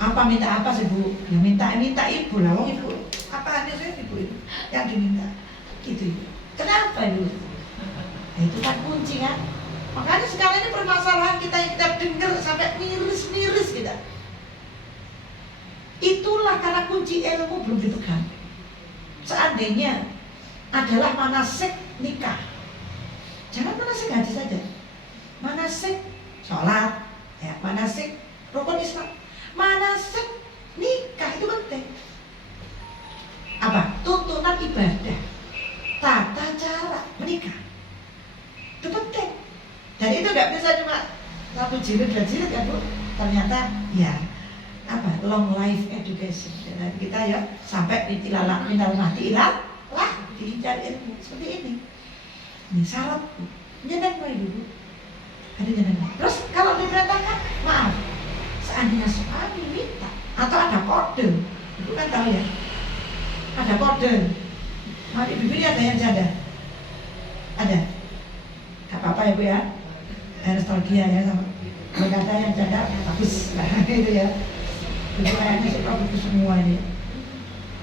Apa minta apa sih bu? Ya minta ibu lah, wong ibu. Apa ada saya ibu itu yang diminta? Gitu. Kenapa ibu? Nah, itu kan kunci kan. Makanya sekarang ini permasalahan kita yang kita dengar sampai miris-miris kita. Itulah karena kunci ilmu belum dipegang. Seandainya adalah manasik nikah, jangan manasik haji saja, manasik sholat, ya, manasik rukun Islam, manasik nikah itu penting. Apa? Tuntunan ibadah, tata cara menikah itu penting. Dan itu nggak bisa cuma satu jilid dua jilid ya bu. Ternyata ya apa? Long life education. Dan kita ya sampai ilallah minal mati ilal lah dicari ilmu seperti ini. Ini syarat bu. Nyeneng mau ibu. Ada nyeneng. Terus kalau diperintahkan, maaf. Seandainya suami minta atau ada kode, ibu kan tahu ya. Ada kode. Mari ibu ini ada yang janda. Ada. Gak apa-apa ya bu ya. Nostalgia ya sama berkata yang janda bagus lah gitu ya. Ibu kayaknya suka bagus semua ini.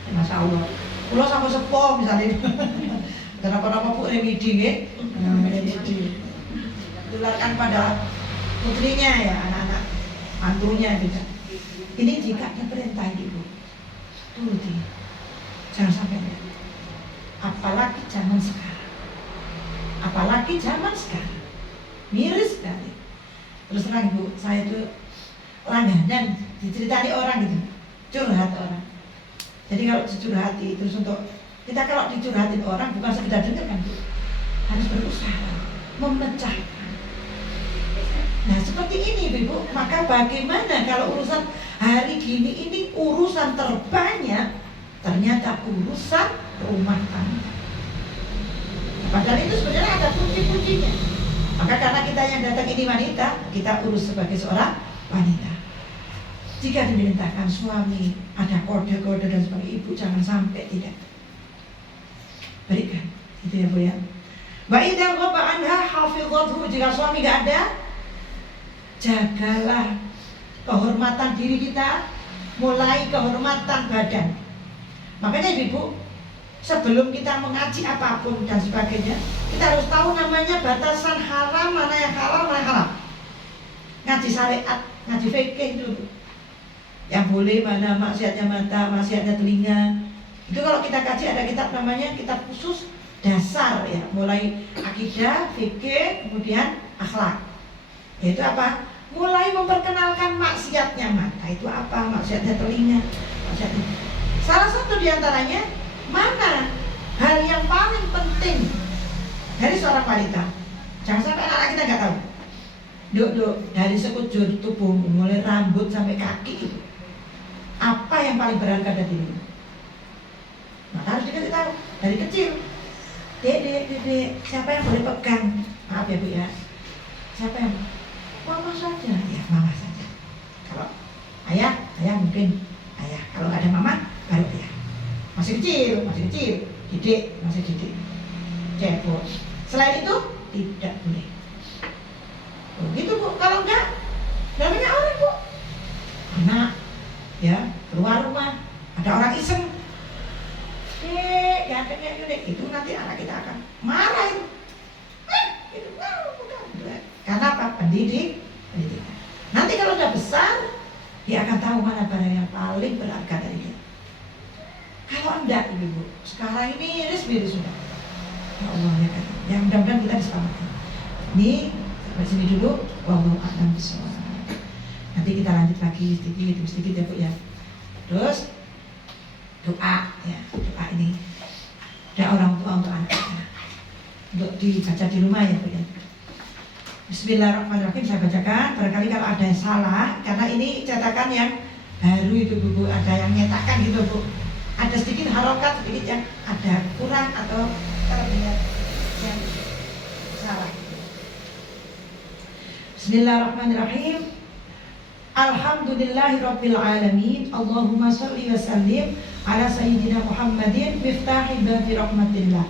Masya Allah. Pulau sama sepo misalnya. Kenapa-napa bu remedi ya? Remedi. Tularkan pada putrinya ya, anak-anak mantunya juga. Ini jika diperintah ibu, turuti. Jangan sampai ya. Apalagi zaman sekarang. Apalagi zaman sekarang. Miris sekali. Terus terang ibu, saya itu langganan diceritani orang gitu, curhat orang. Jadi kalau dicurhati terus untuk kita kalau dicurhatin orang bukan sekedar dengar kan bu, harus berusaha memecahkan. Nah seperti ini ibu, maka bagaimana kalau urusan hari gini ini urusan terbanyak ternyata urusan rumah tangga. Padahal itu sebenarnya ada kunci-kuncinya. Maka karena kita yang datang ini wanita, kita urus sebagai seorang wanita. Jika diperintahkan suami, ada kode-kode dan sebagainya, ibu jangan sampai tidak. Berikan, itu ya bu ya. Wa idza ghaba anha hafizathu, jika suami gak ada, jagalah kehormatan diri kita, mulai kehormatan badan. Makanya ibu, sebelum kita mengaji apapun dan sebagainya, kita harus tahu namanya batasan haram, mana yang halal, mana yang haram. Ngaji syariat, ngaji fikih dulu. Yang boleh mana maksiatnya mata, maksiatnya telinga. Itu kalau kita kaji ada kitab namanya kitab khusus dasar ya, mulai akidah, fikih, kemudian akhlak. Yaitu apa? Mulai memperkenalkan maksiatnya mata itu apa, maksiatnya telinga, maksiatnya. Salah satu diantaranya mana hal yang paling penting dari seorang wanita. Jangan sampai anak kita nggak tahu. Duk, dari sekujur tubuh mulai rambut sampai kaki itu, apa yang paling berharga dari diri? Maka harus dikasih tahu dari kecil. Dek, siapa yang boleh pegang? Maaf ya bu ya. Siapa yang? Mama saja. Ya mama saja. Kalau ayah mungkin ayah. Kalau nggak ada mama, baru ayah. Masih kecil, didik, masih didik. Cebol. Selain itu tidak boleh. Begitu bu, kalau enggak, namanya orang bu. Anak, ya keluar rumah, ada orang iseng. Gantengnya itu nanti anak kita akan marah itu. Itu bukan. Karena apa? Pendidikan. Nanti kalau udah besar, dia akan tahu mana barang yang paling berharga dari dia. Kalau enggak ibu, sekarang ini miris sudah. Ya Allah ya kan. Yang mudah-mudahan kita diselamatkan. Ini sampai sini dulu. Wallahu a'lam bishawab. Nanti kita lanjut lagi sedikit ya bu ya. Terus doa ya, doa ini. Ada orang tua untuk anak kita. Untuk dibaca di rumah ya bu ya. Bismillahirrahmanirrahim saya bacakan. Barangkali kalau ada yang salah, karena ini cetakan yang baru itu bu, ada yang nyetakkan gitu bu. Ada ada sedikit harokat, sedikit yang ada kurang atau terlihat yang salah. Bismillahirrahmanirrahim. Alhamdulillahirabbil alamin. Allahumma shalli wa sallim ala sayyidina Muhammadin miftahi babi rahmatillah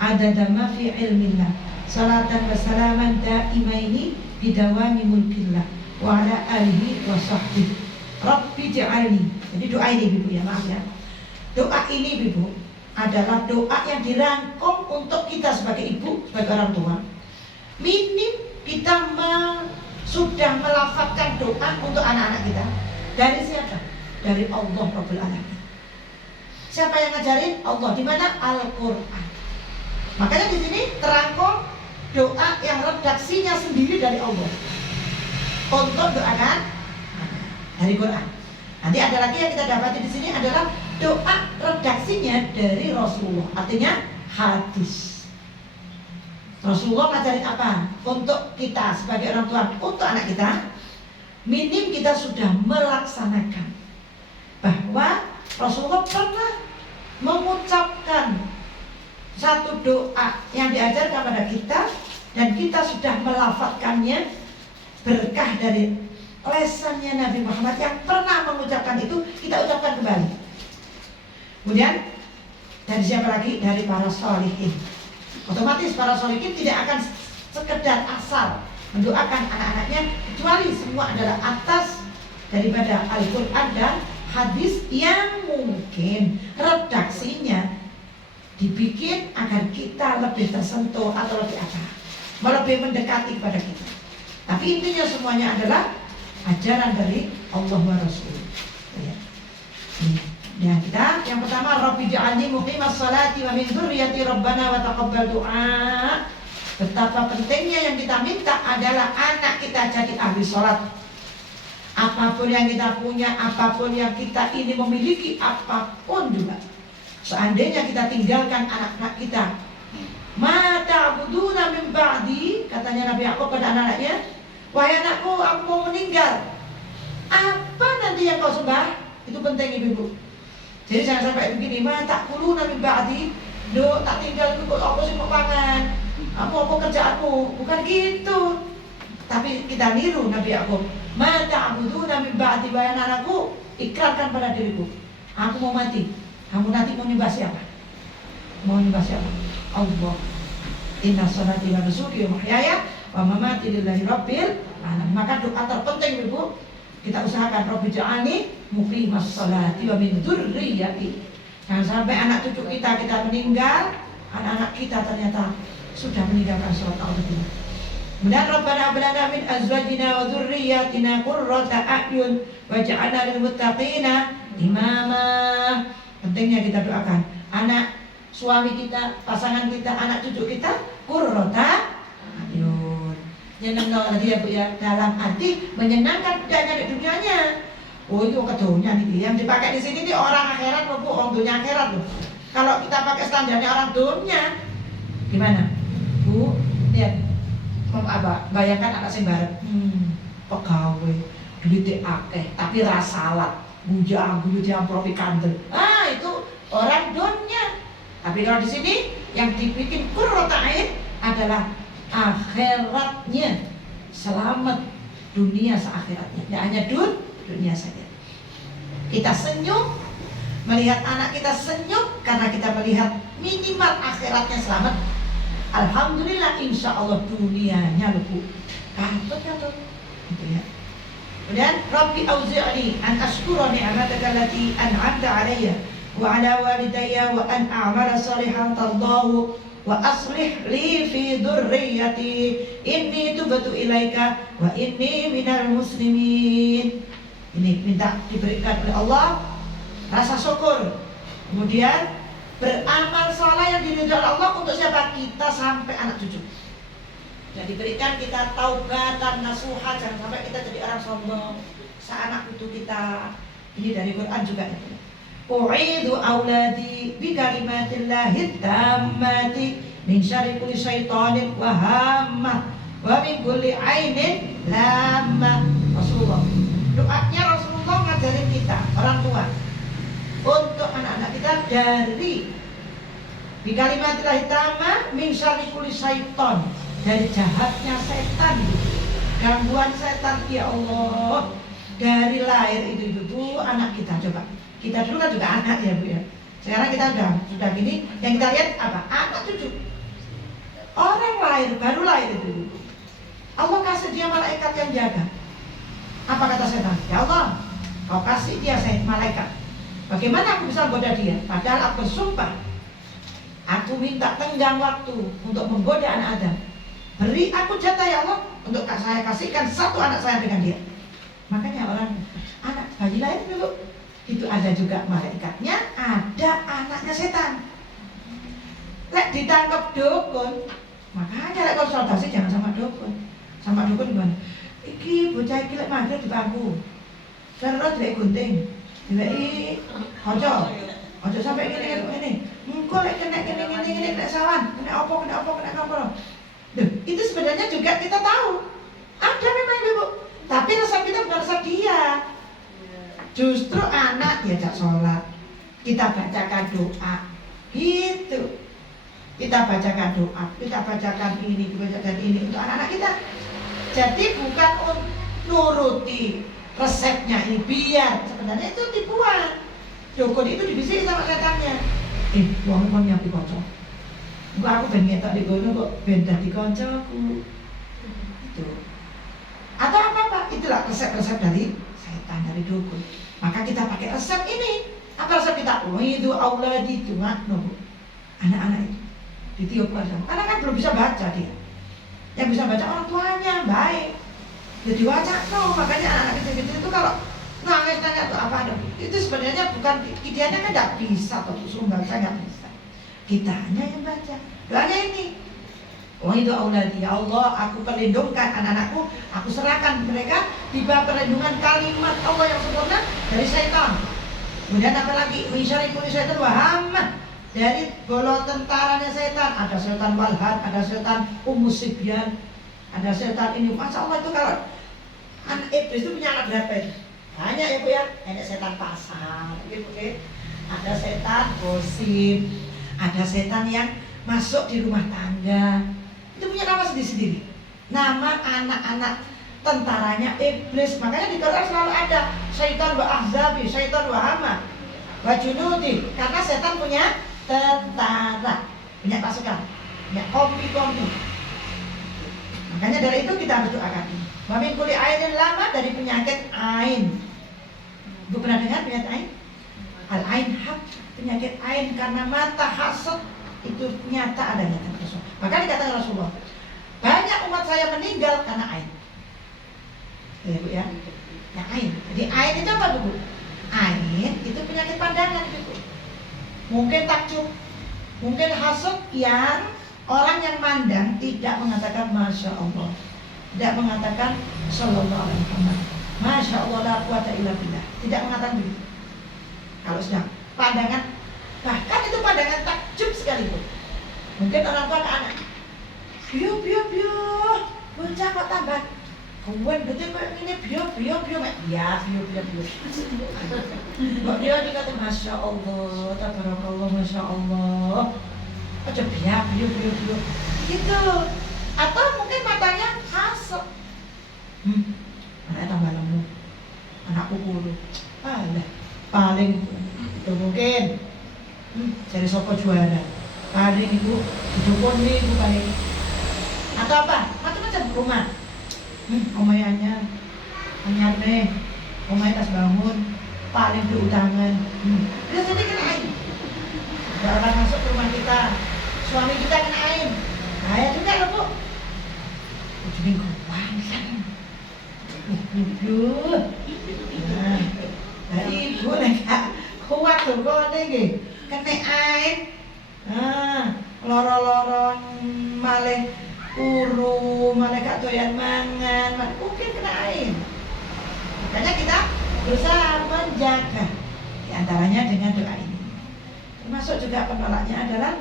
adada ma fi ilmillah salatan wa salaman daimaini bidawami mulkillah wa ala alihi wa sahbihi. Rabbi ja'alni. Jadi doa ini Ibu ya, maaf ya. Doa ini Ibu adalah doa yang dirangkum untuk kita sebagai ibu, sebagai orang tua. Minim kita sudah melafazkan doa untuk anak-anak kita. Dari siapa? Dari Allah Rabbul Alamin. Siapa yang ngajarin? Allah. Di mana? Al-Qur'an. Makanya di sini terangkum doa yang redaksinya sendiri dari Allah. Untuk doakan dari Quran. Nanti ada lagi yang kita dapati di sini adalah doa redaksinya dari Rasulullah. Artinya hadis. Rasulullah ngajarin apa? Untuk kita sebagai orang tua, untuk anak kita, minim kita sudah melaksanakan bahwa Rasulullah pernah mengucapkan satu doa yang diajarkan pada kita dan kita sudah melafazkannya, berkah dari lesannya Nabi Muhammad yang pernah mengucapkan itu kita ucapkan kembali. Kemudian dari siapa lagi? Dari para sholihin. Otomatis para sholihin tidak akan sekedar asal mendoakan anak-anaknya, kecuali semua adalah atas daripada Al-Quran dan hadis yang mungkin redaksinya dibikin agar kita lebih tersentuh atau lebih apa, lebih mendekati kepada kita. Tapi intinya semuanya adalah ajaran dari Allah wa Rasul. Ya, kita yang pertama, Rabbi ja'alni muqimas salati wa min dzurriyyati rabbana wa taqabbal du'a. Betapa pentingnya yang kita minta adalah anak kita jadi ahli sholat. Apapun yang kita punya, apapun yang kita ini memiliki, apapun juga, seandainya kita tinggalkan anak-anak kita, ma ta'buduna min ba'di, katanya Nabi Yakub pada anak-anaknya, wahai anakku, aku mau meninggal, apa nanti yang kau sembah? Itu penting ibu-ibu. Jadi jangan sampai begini, ma ta'kuluna min ba'di, do tak tinggal itu aku sih mau pangan, apa kerjaanmu, bukan gitu. Tapi kita niru Nabi Yakub, ma ta'buduna min ba'di, wahai anakku, ikrarkan pada diriku, aku mau mati. Kamu nanti mau nyembah siapa? Mau nyembah siapa? Allah. Inna sholati wa nusuki wa mahyaya wa mamati lillahi rabbil alamin. Maka doa terpenting Ibu, kita usahakan Rabbi ja'alni muqimas sholati wa min dzurriyyati. Jangan sampai anak cucu kita meninggal, anak-anak kita ternyata sudah meninggalkan sholat Allah. Kemudian Rabbana hab lana min azwajina wa dzurriyyatina qurrata a'yun waj'alna lil muttaqina imama. Pentingnya kita doakan anak, suami kita, pasangan kita, anak cucu kita qurrata a'yun. Nyenengno dia Bu ya, dalam arti menyenangkan budaya di dunianya. Oh itu kedunya nih, yang dipakai di sini nih orang akhirat Bu, orang dunia akhirat loh. Kalau kita pakai standarnya orang dunia, gimana? Bu, lihat, bayangkan anak sing bareng, pegawai, duitnya akeh, tapi rasalat, bujang, propi kandel. Itu orang dunia. Tapi kalau di sini yang dibikin qurrata a'yun adalah akhiratnya, selamat dunia seakhiratnya. Tidak hanya dunia saja. Kita senyum melihat anak kita senyum karena kita melihat minimal akhiratnya selamat. Alhamdulillah, insya Allah dunianya lugu. Katut gitu ya. Kemudian Rabbi auzi'ni an ashkura ni'mataka allati an'amta 'alayya wa 'ala walidayya wa an a'mala shalihan tardahu wa aslih li fi dzurriyyati inni tubtu ilaika wa inni minal muslimin. Ini minta diberikan oleh Allah rasa syukur, kemudian beramal saleh yang diridhoi Allah untuk siapa? Kita sampai anak cucu. Dan diberikan kita taubatan nasuha, jangan sampai kita jadi orang sombong seanak cucu kita. Ini dari Quran juga itu. U'idhu auladi bi kalimatillahi tammati min syarri kulli syaitanin wa hammah wa min kulli ainin lamma. Rasulullah, doanya Rasulullah ngajarin kita orang tua untuk anak-anak kita dari bi kalimatillahi tamma min syarri kulli syaiton, dari jahatnya setan, gangguan setan. Ya Allah, dari lahir itu Bu, anak kita, coba kita dulu kan juga anak ya Bu ya. Sekarang kita sudah gini, yang kita lihat apa? Anak cucu. Orang lahir, baru lahir itu Allah kasih dia malaikat yang jaga. Apa kata setan? Ya Allah, kau kasih dia malaikat, bagaimana aku bisa menggoda dia? Padahal aku sumpah, aku minta tenggang waktu untuk menggoda anak Adam. Beri aku jatah ya Allah, untuk saya kasihkan satu anak saya dengan dia. Makanya orang anak bayi lahir dulu itu ada juga malaikatnya, ada anaknya setan. Lek ditangkap dukun, makanya lek konsultasi jangan sama dukun. Sama dukun gimana? Iki bocah iki lek mandir di bangku. Terus dilek gunting, dilek ojo sampai ngene. Engko lek kena ngene lek sawan, kena apa. Itu sebenarnya juga kita tahu. Ada memang Ibu. Tapi resep kita bukan resep dia. Justru anak diajak sholat, kita bacakan doa, gitu. Kita bacakan doa, kita bacakan ini untuk anak-anak kita. Jadi bukan nuruti resepnya ini, biar sebenarnya itu tipuan. Dukun itu dibisiki sama setannya. Wong nyampi kanca. Engko aku ben ngetok di kono kok ben dadi kancaku. Itu. Atau apa? Itulah resep-resep dari setan, dari dukun. Maka kita pakai resep ini. Apa resep kita? Itu auladi itu anak-anak itu ditiup aja. Anak kan belum bisa baca dia. Yang bisa baca orang tuanya, baik. Jadi baca makanya anak kecil-kecil itu kalau nangis atau apa itu sebenarnya bukan dianya kan tidak bisa atau suruh baca nggak bisa. Kita hanya yang baca. Doanya ini. Itu auladi, ya Allah, aku perlindungkan anak-anakku, aku serahkan mereka di bawah perlindungan kalimat Allah yang sempurna dari syaitan. Kemudian apa lagi? Min syarri kulli syaitan wa hammah, dari bola tentaranya setan. Ada setan walhan, ada setan umusibyan, ada setan ini. Masya Allah itu kalau anak iblis itu punya anak berapa itu? Banyak ya Bu ya. Ada setan pasar, gitu. Ada setan gosip, ada setan yang masuk di rumah tangga. Itu punya nama sendiri-sendiri. Nama anak-anak tentaranya iblis. Makanya di Quran selalu ada syaitan wa ahzabi, syaitan wa hama, wa junudi. Karena setan punya tentara, punya pasukan, punya kompi-kompi. Makanya dari itu kita harus doakan. Wa min kulli ainin lama, dari penyakit ain. Bu pernah dengar penyakit ain? Al-ain hak, penyakit ain karena mata hasad itu nyata adanya. Maka dikatakan Rasulullah, banyak umat saya meninggal karena ain. Ya Bu ya, yang ain. Jadi ain itu apa Bu? Ain itu penyakit pandangan itu. Mungkin takjub, mungkin hasad yang orang yang mandang tidak mengatakan Masya Allah, tidak mengatakan Sallallahu Alaihi Wasallam, Masya Allah la quwata illa billah, tidak mengatakan begitu. Kalau sedang pandangan, bahkan itu pandangan takjub sekalipun. Mungkin orang tua ke anak, bio, bocah kok tambah kemudian gede kok ini bio. Ya, bio. Kok dia dikata Masya Allah, tabarakallah, Masya Allah. Aja bio. Gitu. Atau mungkin matanya hasad. Anaknya tambah lemu, anakku kuru. Alah, paling itu mungkin jadi sopo juara. Paling itu didukun nih Bu paling. Atau apa? Macam-macam rumah. Omayanya anyar nih, omay pas bangun, paling diutangan. Bisa jadi kena ain. Ada orang masuk ke rumah kita, suami kita kena ain. Nah ya juga loh Bu. Jadi kuat kan. Nah ibu nih kuat tuh kok nih kena ain. Loro-loron malih kuru, malih gak doyan mangan, mungkin kena ain. Makanya kita berusaha menjaga, di antaranya dengan doa ini. Termasuk juga penolaknya adalah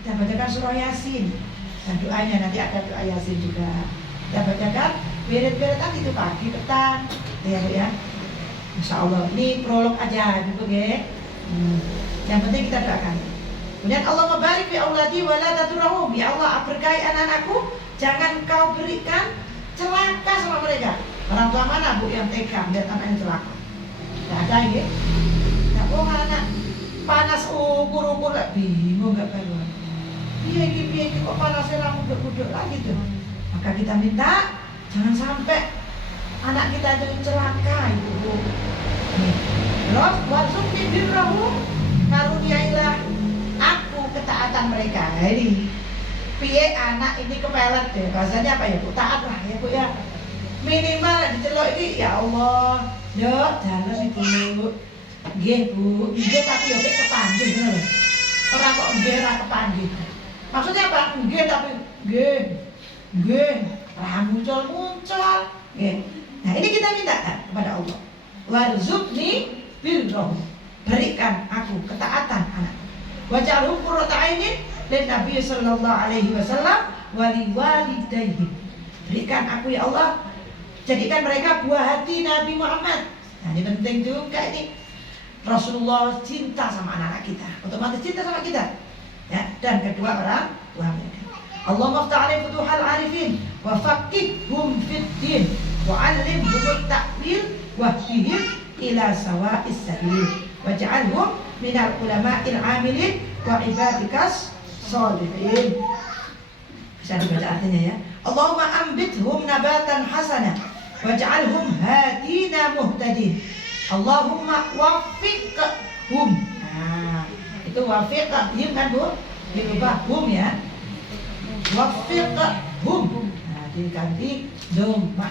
kita bacakan surah Yasin. Dan doanya nanti ada doa Yasin juga. Kita bacakan berit-beritan itu pagi, petang, ya Bu ya. Insya Allah ini prolog aja, Bu ya. Yang penting kita doakan. Kemudian Allah barik fi auladi wa la tadurrahum. Ya Allah, berkahi anak-anakku, jangan kau berikan celaka sama mereka. Orang tua mana bu yang tega lihat anaknya celaka? Tidak ada ya. Nah, anak panas ukur-ukur lah, bingung gak karuan. Piye kok panasnya langsung budek-budek lagi tuh. Maka kita minta jangan sampai anak kita itu celaka itu bu. Terus warzuqni birrahum, karuniailah aku ketaatan mereka. Ini piye anak ini kepelet deh, bahasanya apa ya bu? Taat lah ya bu ya. Minimal dicelok ini ya Allah, yuk jalan ibu, nggih bu, nggih tapi yo kepanggih ngono lho. Ora kok nggih ora kepanggih. Maksudnya apa? Nggih tapi nggih, ora muncul. Nggih. Nah, ini kita minta kan kepada Allah. Warzuqni birrahum. Berikan aku ketaatan anak. Waj'alhum qurrata 'ainin lin Nabi sallallahu alaihi wasallam wa liwalidayhim. Berikan aku ya Allah, jadikan mereka buah hati Nabi Muhammad. Nah, ini penting juga ini. Rasulullah cinta sama anak-anak kita, otomatis cinta sama kita. Ya, dan kedua orang tua mereka. Allah mafta'alai futuhal arifin wa faqihhum fid din wa 'allimhum at-ta'wil wa hdihim ila sawa'is sabil waj'alhum minal ulama'il 'amilin wa ibadikas sholihin. Bisa dibaca artinya ya. Allahumma ambithum nabatan hasanah waj'alhum hadina muhtadin. Allahumma waffiqhum. Nah, itu waffiqhum kan bu? Dirubah hum ya. Waffiqhum. Nah, diganti dhamma.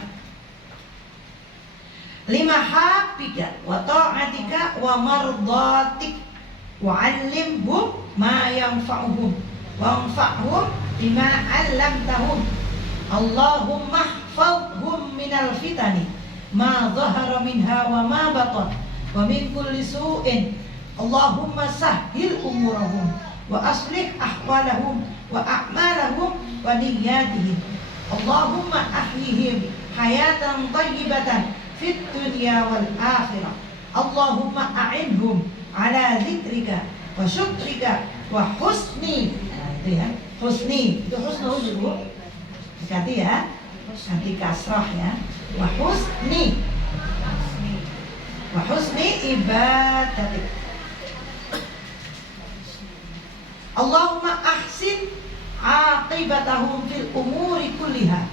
5 habika wa ta'atika wa mardatik wa 'allimhum ma yanfa'uhum wa anfa'hum bima 'allamtahum. Allahumma ihfazhum minal fitani ma dhahara minha wa ma batan wa min kulli su'in. Allahumma sahhil umurahum wa aslih ahwalahum wa a'malahum wa niyyatihim. Allahumma ahyihim hayatan thayyibatan fit dunya wal akhirah. Allahumma a'inhum ala dzikrika wa syukrika wa husni. Nah, itu ya, husni. Itu husnul dulu. Ganti ya. Ganti kasrah ya. Wa husni ibadatik. Allahumma ahsin aqibatahum fil umuri kulliha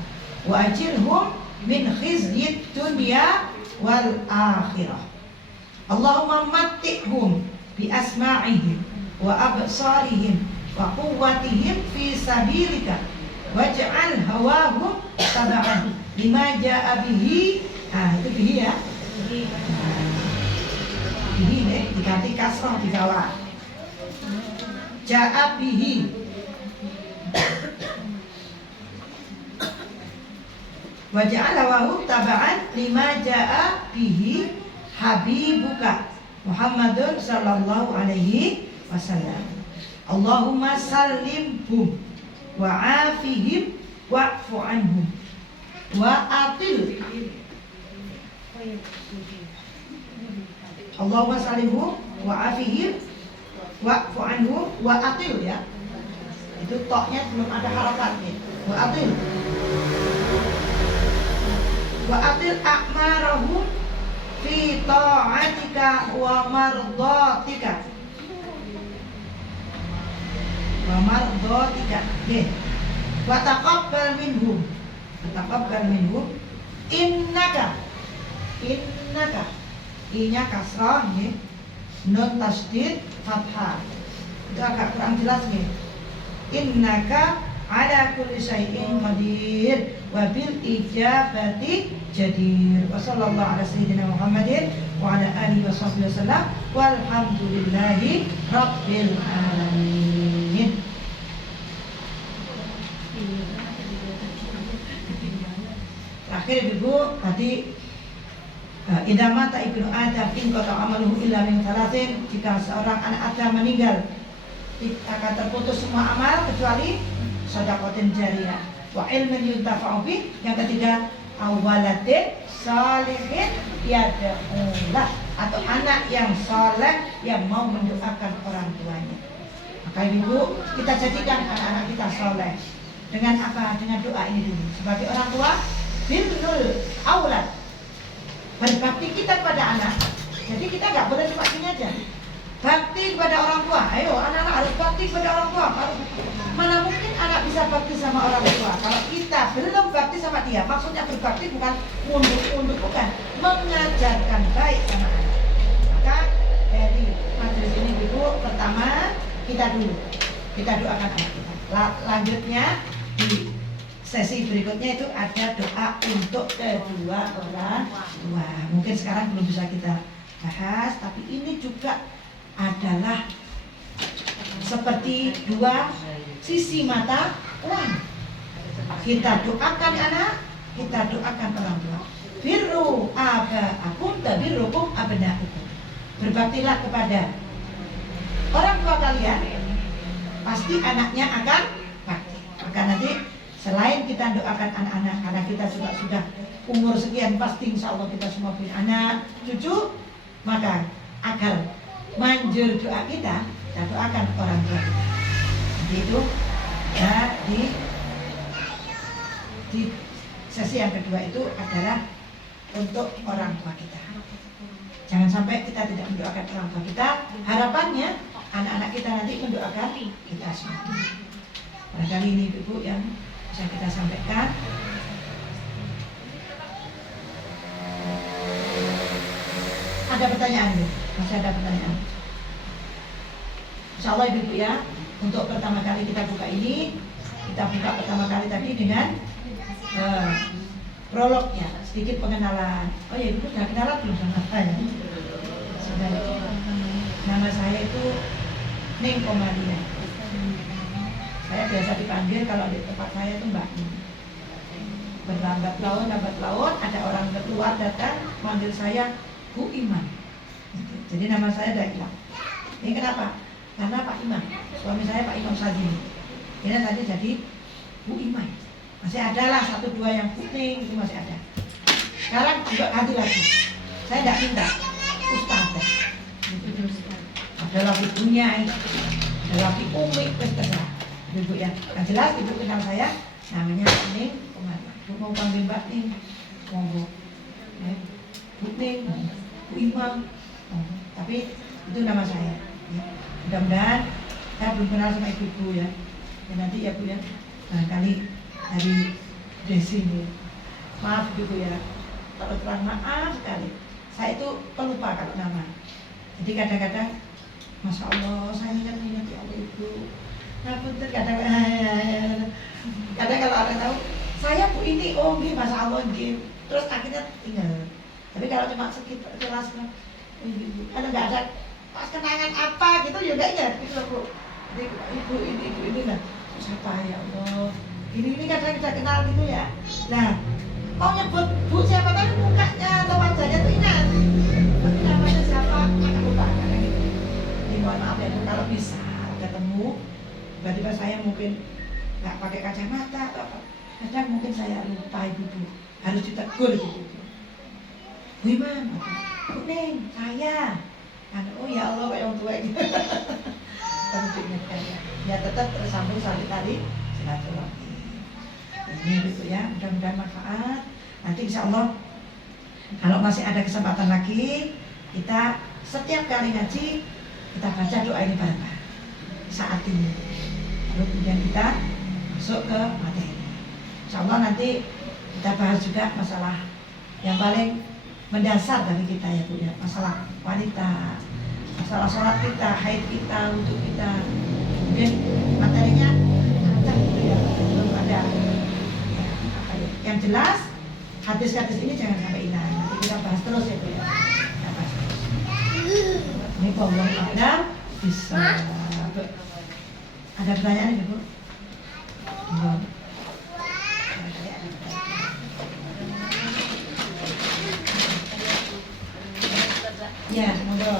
wa ajirhum min khizyid dunya wal akhirah. Allahumma matti'hum bi asma'ihim wa absarihim wa quwwatihim fi sabilika waj'al hawahum tab'an lima ja'a bihi. Nah, itu bihi ya. Bihi nih diganti kasrah di bawah. Ja'a bihi. Waj'al hawahum tab'an lima ja'a bihi habibuka Muhammadun sallallahu alaihi wasallam. Allahumma sallimhum wa afihim wa'fu anhum wa atil. Allahumma sallimhum wa afihim wa'fu anhum wa atil ya. Itu toknya belum ada harokatnya. Wa atil. Wa atil a'marahum fi ta'atika wa mardatika. Wa mardatika. Nggih. Wa taqabbal minhum. Taqabbal minhum innaka. I-nya kasrah nggih. Nun tasdid fathah. Itu agak kurang jelas nggih. Innaka ala kulli syai'in qadir wa bil ijabati jadir. Wa sallallahu ala sayyidina Muhammadin wa ala alihi washabbihi wasallam walhamdulillahi rabbil alamin. Terakhir Ibu tadi idza mata ibnu adam in qata amaluhu illa min thalathin. Jika seorang anak Adam meninggal akan terputus semua amal kecuali sedekah jariyah wa ilmin yuntafa'u bih. Yang ketiga awaladin salihin yad'ulah, atau anak yang soleh yang mau mendoakan orang tuanya. Maka ibu, kita jadikan anak-anak kita soleh dengan apa? Dengan doa ini dulu. Sebagai orang tua, birrul aulad, berbakti kita pada anak. Jadi kita nggak boleh cuma gini aja. Bakti kepada orang tua. Ayo, anak-anak harus bakti kepada orang tua. Mana mungkin anak bisa bakti sama orang tua kalau kita belum bakti sama dia. Maksudnya berbakti bukan mundur, bukan. Mengajarkan baik sama anak. Maka dari majelis ini dulu, pertama kita doakan anak kita. Lanjutnya di sesi berikutnya itu ada doa untuk kedua orang tua. Mungkin sekarang belum bisa kita bahas, tapi ini juga adalah seperti dua sisi mata uang. Kita doakan anak, kita doakan orang tua. Birru aba'akum tabirrukum abna'ukum. Berbaktilah kepada orang tua kalian, pasti anaknya akan bakti. Maka nanti selain kita doakan anak-anak, karena kita juga sudah umur sekian, pasti insya Allah kita semua punya anak, cucu, maka agar manjur doa kita doakan orang tua. Jadi itu ya, di sesi yang kedua itu adalah untuk orang tua kita. Jangan sampai kita tidak mendoakan orang tua kita. Harapannya anak-anak kita nanti mendoakan kita semua. Barangkali ini ibu yang bisa kita sampaikan. Ada pertanyaan Bu? Masih ada pertanyaan? Insya Allah ibu ya, untuk pertama kali kita buka ini, kita buka pertama kali tadi dengan prolognya, sedikit pengenalan. Oh ya, ibu sudah kenalan belum sama saya? Sudah. Nama saya itu Ning Komalia. Saya biasa dipanggil kalau di tempat saya itu Mbak Ning. Berlambat laun, ada orang keluar datang manggil saya Bu Iman. Jadi nama saya udah hilang. Ini kenapa? Karena Pak Iman, suami saya Pak Imam Sadini. Ini tadi jadi Bu Iman. Masih ada lah satu dua yang putih itu masih ada. Sekarang juga ganti lagi. Saya tidak minta Ustazah. Ada lagi punya, ada lagi Umi, terserah. Ibu ya. Yang jelas ibu kenal saya, namanya Ning Komalia. Bu mau panggil Mbak Ning, monggo. Bu Ning, Bu Imam. Tapi itu nama saya. Mudah-mudahan saya belum kenal sama ibu-ibu ya. Dan nanti ya Bu ya, barangkali dari sini. Maaf ibu ya, kalau terang maaf sekali. Saya itu pelupa kalau nama. Jadi kadang-kadang, Masya Allah, saya ingat ya Allah ibu. Nah punten kadang kalau ada tahu, saya Bu ini, oh ini Masya Allah ini. Terus akhirnya tinggal. Tapi kalau cuma sekitar kelas, kalau nggak ada pas kenangan apa gitu ya enggak ingat gitu loh Bu. Jadi ibu ini nah siapa ya Allah, ini kadang kita kenal gitu ya. Nah mau nyebut Bu siapa tapi mukanya atau wajahnya tuh ingat, tapi namanya siapa agak lupa karena gitu. Jadi mohon maaf ya Bu, kalau bisa ketemu tiba-tiba saya mungkin nggak pakai kacamata atau apa, kadang mungkin saya lupa ibu harus ditegur gitu. Bu Iman, Bu Ning, saya oh ya Allah kayak orang tua gitu. Ya tetap tersambung sampai tadi silaturahmi. Ini gitu ya, mudah-mudahan manfaat. Nanti insya Allah kalau masih ada kesempatan lagi, kita setiap kali ngaji kita baca doa ini bareng-bareng saat ini. Lalu kemudian kita masuk ke materi. Insya Allah nanti kita bahas juga masalah yang paling mendasar dari kita ya Bu ya, masalah wanita, masalah sholat kita, haid kita, untuk kita. Mungkin materinya ada gitu ya, belum ada. Yang jelas hadis-hadis ini jangan sampai hilang. Nanti kita bahas terus ya Bu ya. Kita bahas terus. Ini wallahu a'lam bishawab. Ada pertanyaan Ibu? Belum. Ya, monggo.